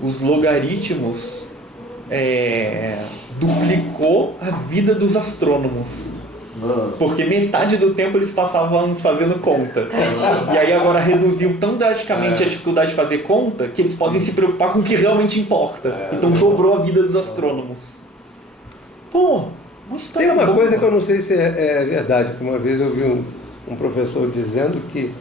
os logaritmos duplicou a vida dos astrônomos. Porque metade do tempo eles passavam fazendo conta. E aí agora reduziu tão drasticamente a dificuldade de fazer conta que eles podem se preocupar com o que realmente importa. Então dobrou a vida dos astrônomos. Pô, tem uma coisa que eu não sei se é verdade, que uma vez eu vi um professor dizendo que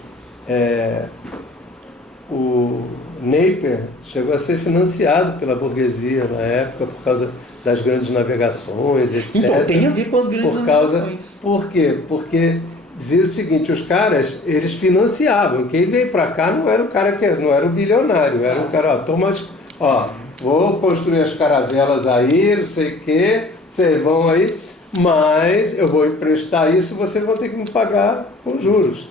o Napier chegou a ser financiado pela burguesia na época por causa das grandes navegações, etc. Então tem a ver com as grandes navegações. Por quê? Porque dizia o seguinte, os caras, eles financiavam. Quem veio para cá não era o cara não era o bilionário, era o cara, vou construir as caravelas aí, não sei o quê, vocês vão aí, mas eu vou emprestar isso, vocês vão ter que me pagar com juros.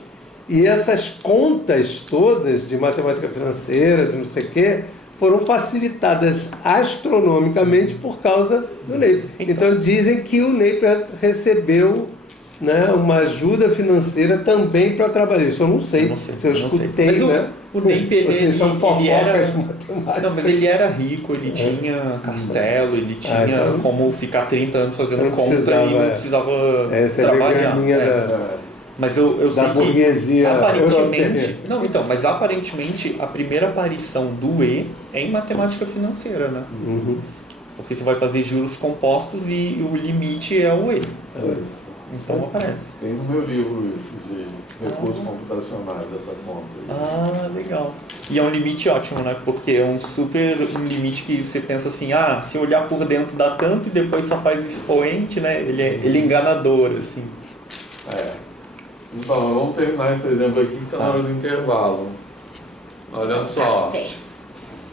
E essas contas todas de matemática financeira, de não sei o quê, foram facilitadas astronomicamente por causa do Napier. Então dizem que o Napier recebeu, né, uma ajuda financeira também para trabalhar. Isso eu não sei se eu escutei. Mas né? O Napier, vocês são fofocas matemáticas. Não, mas ele era rico, ele tinha castelo, ele tinha como ficar 30 anos fazendo conta e não precisava trabalhar. Mas eu sei que aparentemente... Não, então, mas aparentemente a primeira aparição do E é em matemática financeira, né? Porque você vai fazer juros compostos e o limite é o E. Então aparece. Tem no meu livro isso, de recursos computacionais, dessa conta. Ah, legal. E é um limite ótimo, né? Porque é um limite que você pensa assim, se olhar por dentro dá tanto e depois só faz expoente, né? Ele é enganador, assim. Então, vamos terminar esse exemplo aqui que está na hora do intervalo. Olha só.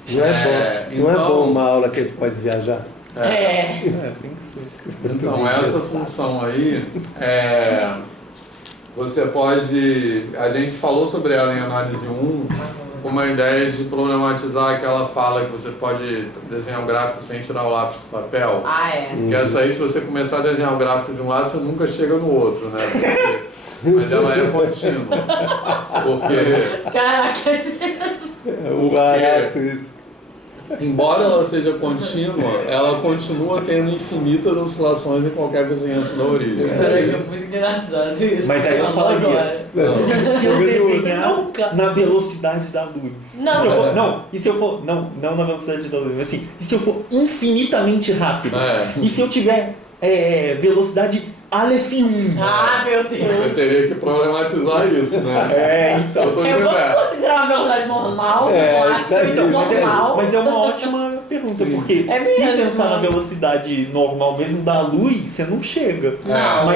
Não é bom uma aula que a gente pode viajar? Tem que ser. Então, essa função aí, você pode... A gente falou sobre ela em análise 1, com uma ideia de problematizar aquela fala que você pode desenhar um gráfico sem tirar o lápis do papel. Porque essa aí, se você começar a desenhar o gráfico de um lado, você nunca chega no outro, né? Mas ela é contínua. Porque... Caraca! Barato isso. Embora ela seja contínua, ela continua tendo infinitas oscilações em qualquer vizinhança da origem. Isso é muito engraçado isso. Mas aí eu falaria, se eu desenhar na velocidade da luz. Não na velocidade da luz, mas assim, e se eu for infinitamente rápido? E se eu tiver velocidade Aleph 1? Meu Deus! Eu teria que problematizar isso, né? Então. Eu vou considerar uma velocidade normal, normal. Mas é uma ótima pergunta. pergunta, Sim. porque É se mesmo. pensar na velocidade normal mesmo da luz, você não chega. Não.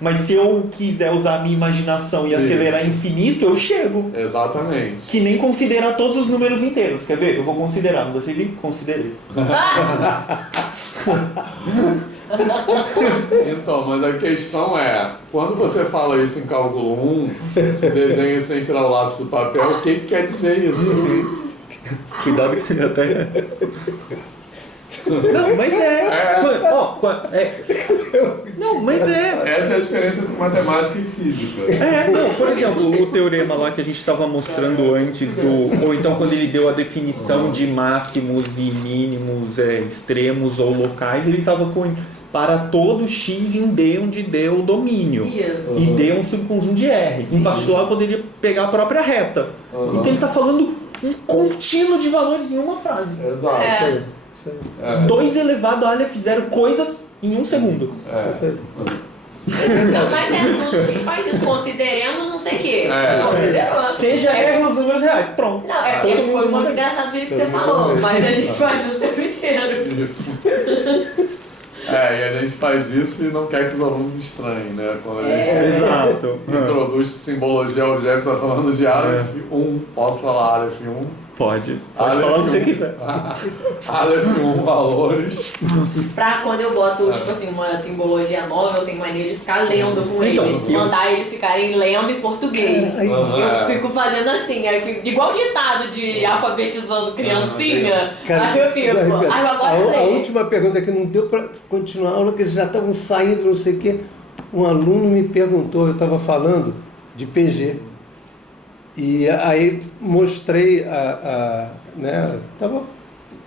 Mas se eu quiser usar a minha imaginação e acelerar infinito, eu chego. Exatamente. Que nem considerar todos os números inteiros. Quer ver? Eu vou considerar, não vocês considerem. Então, mas a questão é, quando você fala isso em cálculo 1, você desenha sem tirar o lápis do papel, o que quer dizer isso? Cuidado que você até... Não, mas Não, mas Essa é a diferença entre matemática e física. Não, por exemplo, o teorema lá que a gente estava mostrando antes ou então quando ele deu a definição de máximos e mínimos extremos ou locais, ele estava com para todo x em D, onde D é o domínio. Isso. E D é um subconjunto de R. Em particular, eu poderia pegar a própria reta. Então ele está falando um contínuo de valores em uma frase. Exato. 2 elevado a Aleph 0 coisas em 1 segundo. Não, mas tudo, a gente faz isso, consideremos não sei o quê. Consideramos. Seja R os números reais. Pronto. Não, é porque foi muito engraçado o jeito que você falou, mas a gente faz isso o tempo inteiro. Isso. E a gente faz isso e não quer que os alunos estranhem, né? Quando a gente Exato. introduz simbologia algébrica, está falando de Aleph 1, posso falar Aleph 1? Pode falar o que você quiser. Aleph 1, valores. Pra quando eu boto, tipo assim, uma simbologia nova, eu tenho mania de ficar lendo com Então, eles. Mandar eles ficarem lendo em português. Eu fico fazendo assim, aí eu fico igual ditado de alfabetizando criancinha. Aí eu fico, agora a última pergunta que não deu para continuar a aula, que eles já estavam saindo, não sei o quê. Um aluno me perguntou, eu estava falando de PG. E aí mostrei estava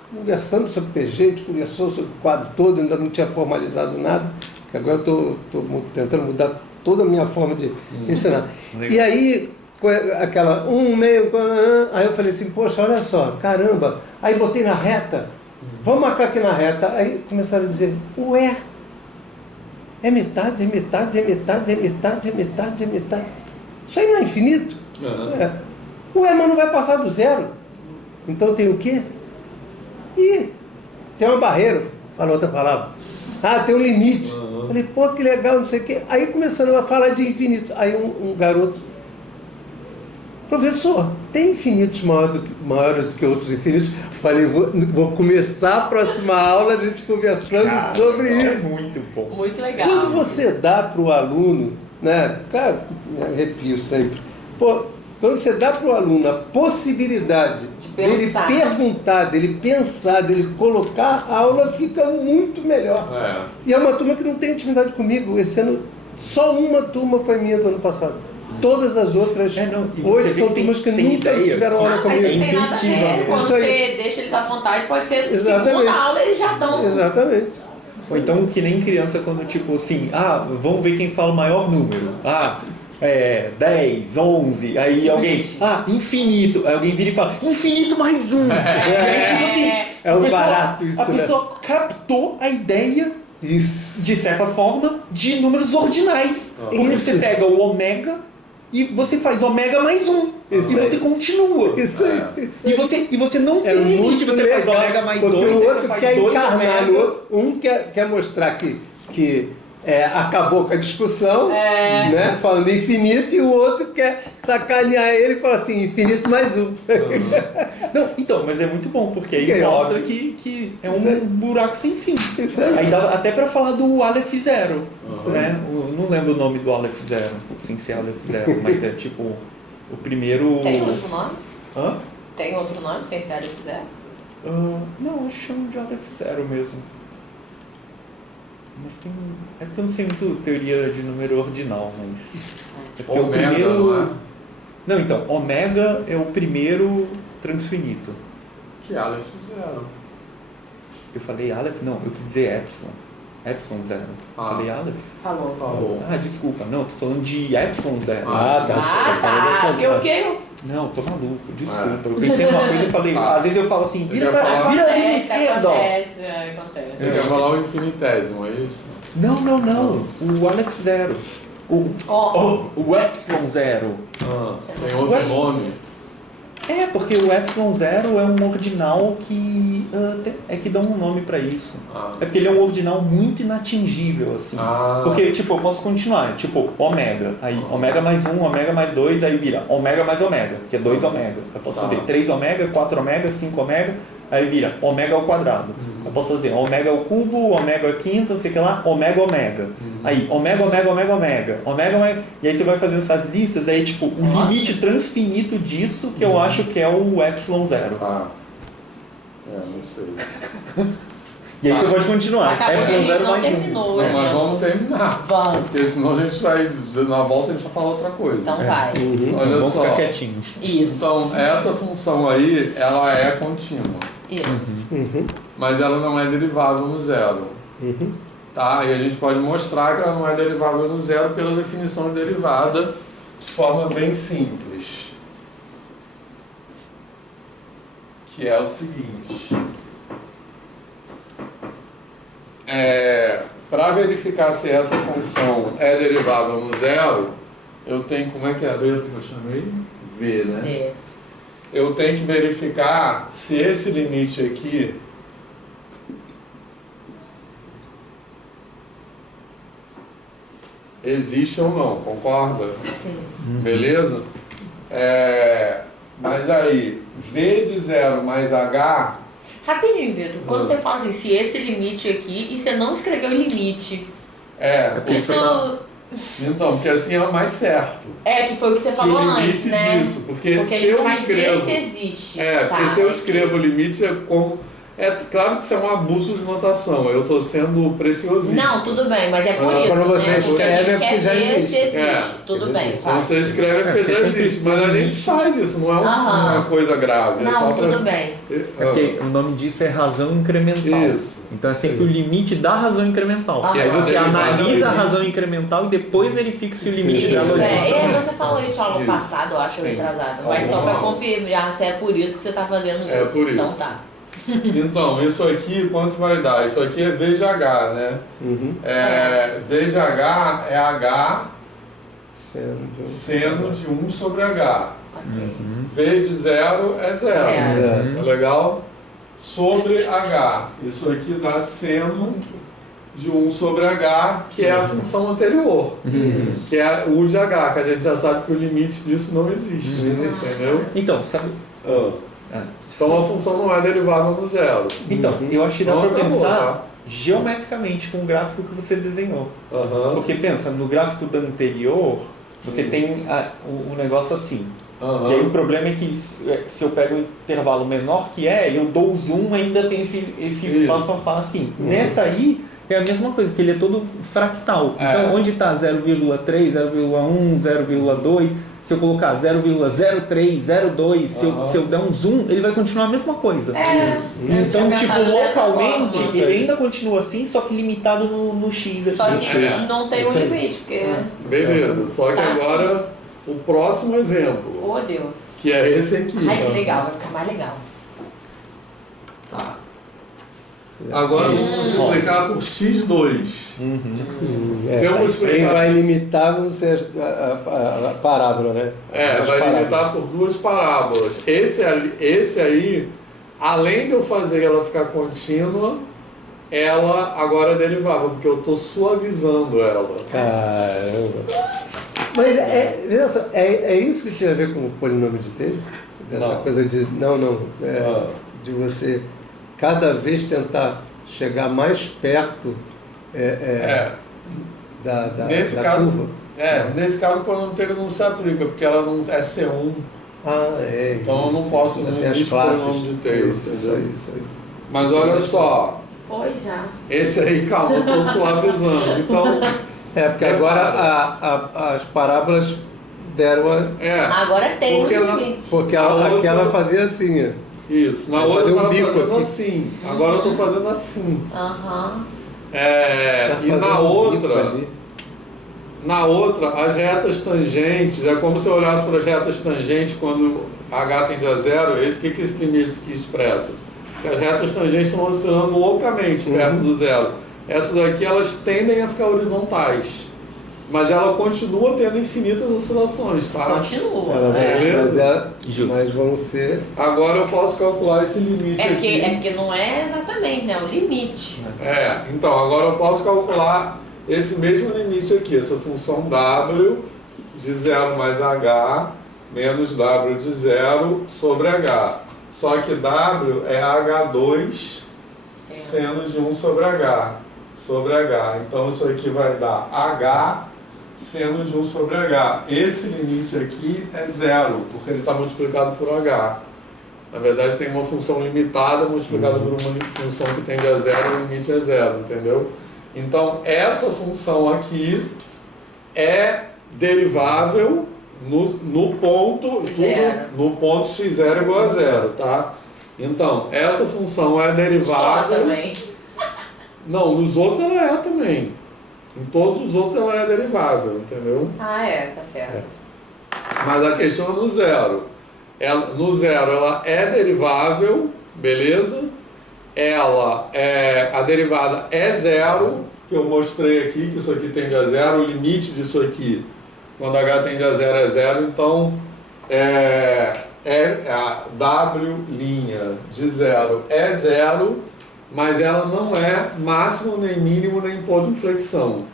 conversando sobre PG, a gente conversou sobre o quadro todo, ainda não tinha formalizado nada, que agora eu estou tentando mudar toda a minha forma de ensinar. E aí, aquela aí eu falei assim, poxa, olha só, caramba, aí botei na reta, vamos marcar aqui na reta, aí começaram a dizer, ué, é metade, é metade, é metade, é metade, é metade, é metade. Isso aí não é infinito? Ué, mas não vai passar do zero. Então tem o quê? Tem uma barreira, fala outra palavra. Tem um limite. Falei, pô, que legal, não sei o quê. Aí começando a falar de infinito. Aí um garoto, professor, tem infinitos maiores do que outros infinitos? Falei, vou começar a próxima aula a gente conversando sobre isso. É muito bom. Muito legal. Quando você dá para o aluno, né? Cara, me arrepio sempre. Pô, quando você dá para o aluno a possibilidade dele perguntar, dele pensar, dele colocar, a aula fica muito melhor. E é uma turma que não tem intimidade comigo. Esse ano, só uma turma foi minha do ano passado. Todas as outras, 8 são turmas que nunca tiveram aula comigo. Mas isso tem nada a ver. Quando você deixa eles à vontade, pode ser segunda aula, eles já estão... Exatamente. Ou então que nem criança quando tipo assim, vamos ver quem fala o maior número. 10, 11, aí alguém, infinito. Aí alguém vira e fala, infinito mais um. E aí, tipo assim, é um barato isso, a pessoa captou a ideia, de certa forma, de números ordinais. Porque você pega o ômega e você faz ômega mais um. E você continua. Isso aí. E você não tem limite, você faz ômega mais 2, porque o outro faz quer 2 encarnar, ômega. um quer mostrar que acabou com a discussão, né, falando infinito, e o outro quer sacanear ele e fala assim, infinito mais um. Não, então, mas é muito bom, porque aí mostra que é um buraco sem fim. Aí dá até pra falar do Aleph Zero, né? Não lembro o nome do Aleph Zero, sem ser Aleph Zero, mas é tipo o primeiro... Tem outro nome? Hã? Tem outro nome, sem ser Aleph Zero? Não, acho que chamo de Aleph Zero mesmo. Mas tem... É porque eu não sei muito teoria de número ordinal, mas... É porque Ômega, o primeiro... não é? Não, então, ômega é o primeiro transfinito. Que Aleph Zero. Eu falei Aleph? Não, eu quis dizer Epsilon. Epsilon Zero. Eu falei Aleph? Falou. Desculpa. Não, tô falando de Epsilon Zero. Tá. Eu fiquei... Não, tô maluco. Desculpa. Eu pensei numa coisa e falei... Às vezes eu falo assim, vira ali na esquerda. Acontece. Você quer falar o infinitésimo, é isso? Não. O Aleph Zero. O Epsilon Zero. Tem outros nomes. Porque o epsilon zero é um ordinal que que dá um nome para isso. É porque ele é um ordinal muito inatingível, assim. Porque, tipo, eu posso continuar, tipo, ômega, aí ômega mais 1, ômega mais 2, aí vira ômega mais ômega, que é 2 ômega. Eu posso fazer 3 ômega, 4 ômega, 5 ômega, aí vira ômega ao quadrado. Eu posso fazer ômega ao cubo, ômega à quinta, não sei o que lá, ômega, ômega. Aí, ômega, ômega, ômega, ômega, ômega, ômega. E aí você vai fazendo essas listas, aí tipo, o limite transfinito disso que eu acho que é o epsilon zero. Não sei. E aí você pode continuar. Acabou que a gente não terminou. Mas vamos terminar. Vamos. Porque senão a gente vai, na volta a gente vai falar outra coisa. Então vai. Olha vamos só. ficar quietinhos. Isso. Então, essa função aí, ela é contínua. Isso. Mas ela não é derivável no zero. Tá? E a gente pode mostrar que ela não é derivável no zero pela definição de derivada de forma bem simples. Que é o seguinte. Para verificar se essa função é derivável no zero, eu tenho, como é que é a letra que eu chamei? V, né? Eu tenho que verificar se esse limite aqui existe ou não, concorda? Sim. Beleza? Mas aí, V de 0 mais H... Rapidinho, Vitor. Quando você fala assim, se esse limite aqui, e você não escreveu o limite. Isso... Então, porque assim é o mais certo. Que foi o que você falou antes, né? Disso, porque se eu escrevo... se existe. Porque se eu escrevo o limite é como... claro que isso é um abuso de notação, eu estou sendo preciosista. Não, tudo bem, mas é por isso, quando você né? Porque a escreve gente quer já ver existe. se existe. Tudo bem, Quando você escreve é porque já existe, mas a gente faz isso, não é uma coisa grave. Não, tudo bem. Porque o nome disso é razão incremental. Isso. Então é sempre o limite da razão incremental. Que aí você analisa a limite. razão incremental e depois verifica se o limite Isso, dela existe. você falou isso ano passado, eu acho, retrasado. Mas só para confirmar se é por isso que você está fazendo isso. Por isso. Então tá. Então, isso aqui, quanto vai dar? Isso aqui é V de H, né? V de H é H seno de 1 sobre H. V de 0 é 0. Tá legal? Sobre H. Isso aqui dá seno de 1 sobre H, que é a função anterior. Que é U de H, que a gente já sabe que o limite disso não existe. Entendeu? Então, sabe... Então a função não é derivável no zero. Então, eu acho que dá para pensar tá? geometricamente com o gráfico que você desenhou. Porque pensa, no gráfico do anterior, você tem o negócio assim. E aí o problema é que se eu pego um intervalo menor que eu dou o zoom, ainda tem esse passo a passo assim. Nessa aí, é a mesma coisa, porque ele é todo fractal. Então, onde está 0,3, 0,1, 0,2... Se eu colocar 0,03, 02, se eu der um zoom, ele vai continuar a mesma coisa. Então, tipo, localmente, ele ainda continua assim, só que limitado no X. Só que não tem um limite, porque... Beleza, só que agora o próximo exemplo. Oh, Deus. Que é esse aqui. Ai, que legal, vai ficar mais legal. Tá. Agora vamos multiplicar por x2. Se eu multiplicar... Quem vai limitar vão ser a parábola, né? Vai limitar por duas parábolas. Esse aí, além de eu fazer ela ficar contínua, ela agora é derivável, porque eu estou suavizando ela. Caramba. Mas veja só, é isso que tem a ver com o polinômio de Taylor? Dessa coisa de... de você... cada vez tentar chegar mais perto nesse da caso, curva. Nesse caso o polinômio Taylor não se aplica, porque ela não é C1. Então eu não posso, não existe polinômio de Taylor. Isso aí. Mas olha só. Foi já. Esse aí, calma, eu estou suavizando. Então, porque agora as parábolas deram agora tem um limite. Porque aquela fazia assim, Isso, na outra eu estava fazendo assim, agora eu estou fazendo assim. E na outra, as retas tangentes, é como se eu olhasse para as retas tangentes quando H tende a zero, o que esse limite aqui expressa? Que as retas tangentes estão oscilando loucamente perto do zero. Essas aqui, elas tendem a ficar horizontais. Mas ela continua tendo infinitas oscilações, tá? Continua. Mas vão ser... Agora eu posso calcular esse limite aqui. É porque não é exatamente, né? O limite. Então agora eu posso calcular esse mesmo limite aqui, essa função w de 0 mais h menos w de 0 sobre h. Só que w é h2 seno de 1 sobre h. Então isso aqui vai dar h seno de 1 sobre h. Esse limite aqui é zero, porque ele está multiplicado por h. Na verdade tem uma função limitada multiplicada por uma função que tende a zero e o limite é zero, entendeu? Então essa função aqui é derivável no ponto no ponto x0 igual a zero, tá? Então essa função é derivável. Só também. Não, nos outros ela é também. Em todos os outros ela é derivável, entendeu? Tá certo. Mas a questão é no zero. No zero ela é derivável, beleza? A derivada é zero, que eu mostrei aqui, que isso aqui tende a zero, o limite disso aqui, quando h tende a zero é zero, então a w' de zero é zero, mas ela não é máximo, nem mínimo, nem ponto de inflexão.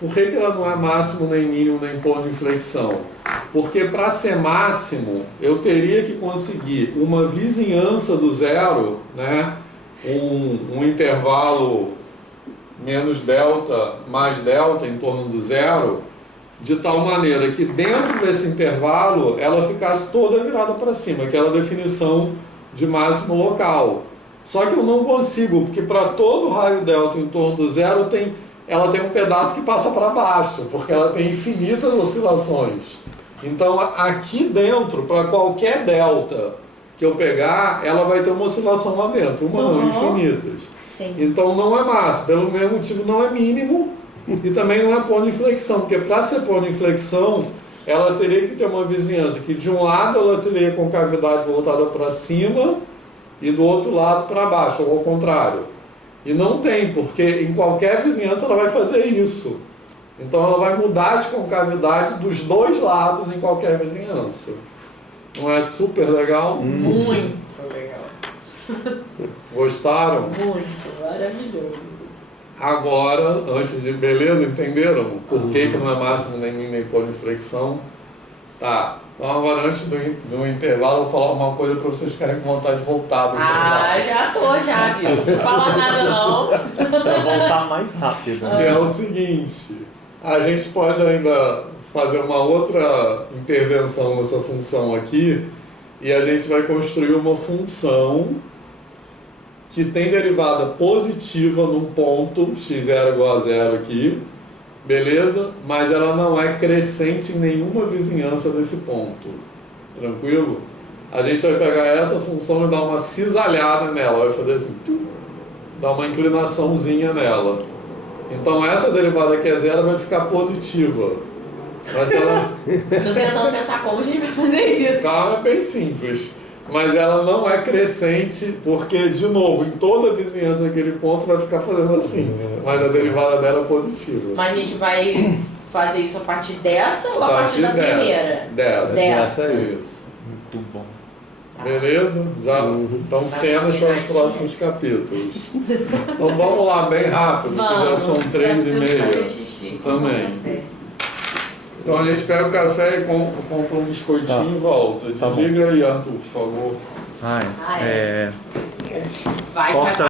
Por que ela não é máximo, nem mínimo, nem ponto de inflexão? Porque para ser máximo, eu teria que conseguir uma vizinhança do zero, né? Um intervalo menos delta mais delta em torno do zero, de tal maneira que dentro desse intervalo ela ficasse toda virada para cima, aquela definição de máximo local. Só que eu não consigo, porque para todo raio delta em torno do zero ela tem um pedaço que passa para baixo, porque ela tem infinitas oscilações. Então aqui dentro, para qualquer delta que eu pegar, ela vai ter uma oscilação lá dentro, uma não, infinitas. Sim. Então não é máximo, pelo mesmo motivo não é mínimo e também não é ponto de inflexão, porque para ser ponto de inflexão, ela teria que ter uma vizinhança que de um lado ela teria concavidade voltada para cima e do outro lado para baixo, ou ao contrário. E não tem, porque em qualquer vizinhança ela vai fazer isso. Então ela vai mudar de concavidade dos dois lados em qualquer vizinhança. Não é super legal? Muito legal. Gostaram? Muito, maravilhoso. Agora, antes de... Beleza? Entenderam? Por que não é máximo nem mínimo nem ponto de inflexão? Tá. Então agora, antes do intervalo, eu vou falar uma coisa para vocês ficarem com vontade de voltar do intervalo. Já, viu? Não vou falar nada não. Pra voltar mais rápido. Que é o seguinte, a gente pode ainda fazer uma outra intervenção nessa função aqui e a gente vai construir uma função que tem derivada positiva num ponto, x0 igual a zero aqui, beleza? Mas ela não é crescente em nenhuma vizinhança desse ponto, tranquilo? A gente vai pegar essa função e dar uma cisalhada nela, vai fazer assim, dar uma inclinaçãozinha nela. Então essa derivada que é zero vai ficar positiva. Mas ela... Tô tentando pensar como a gente vai fazer isso. Calma, é bem simples. Mas ela não é crescente, porque, de novo, em toda a vizinhança daquele ponto vai ficar fazendo assim. Mas a derivada dela é positiva. Mas a gente vai fazer isso a partir dessa ou a partir da primeira? Dessa. Isso. Muito bom. Beleza? Já estão cenas para os próximos capítulos. Então vamos lá, bem rápido, porque já são 3h30 também. Então a gente pega o café e compra um biscoitinho e volta. Tá bom. Liga aí, Arthur, por favor. Vai, corta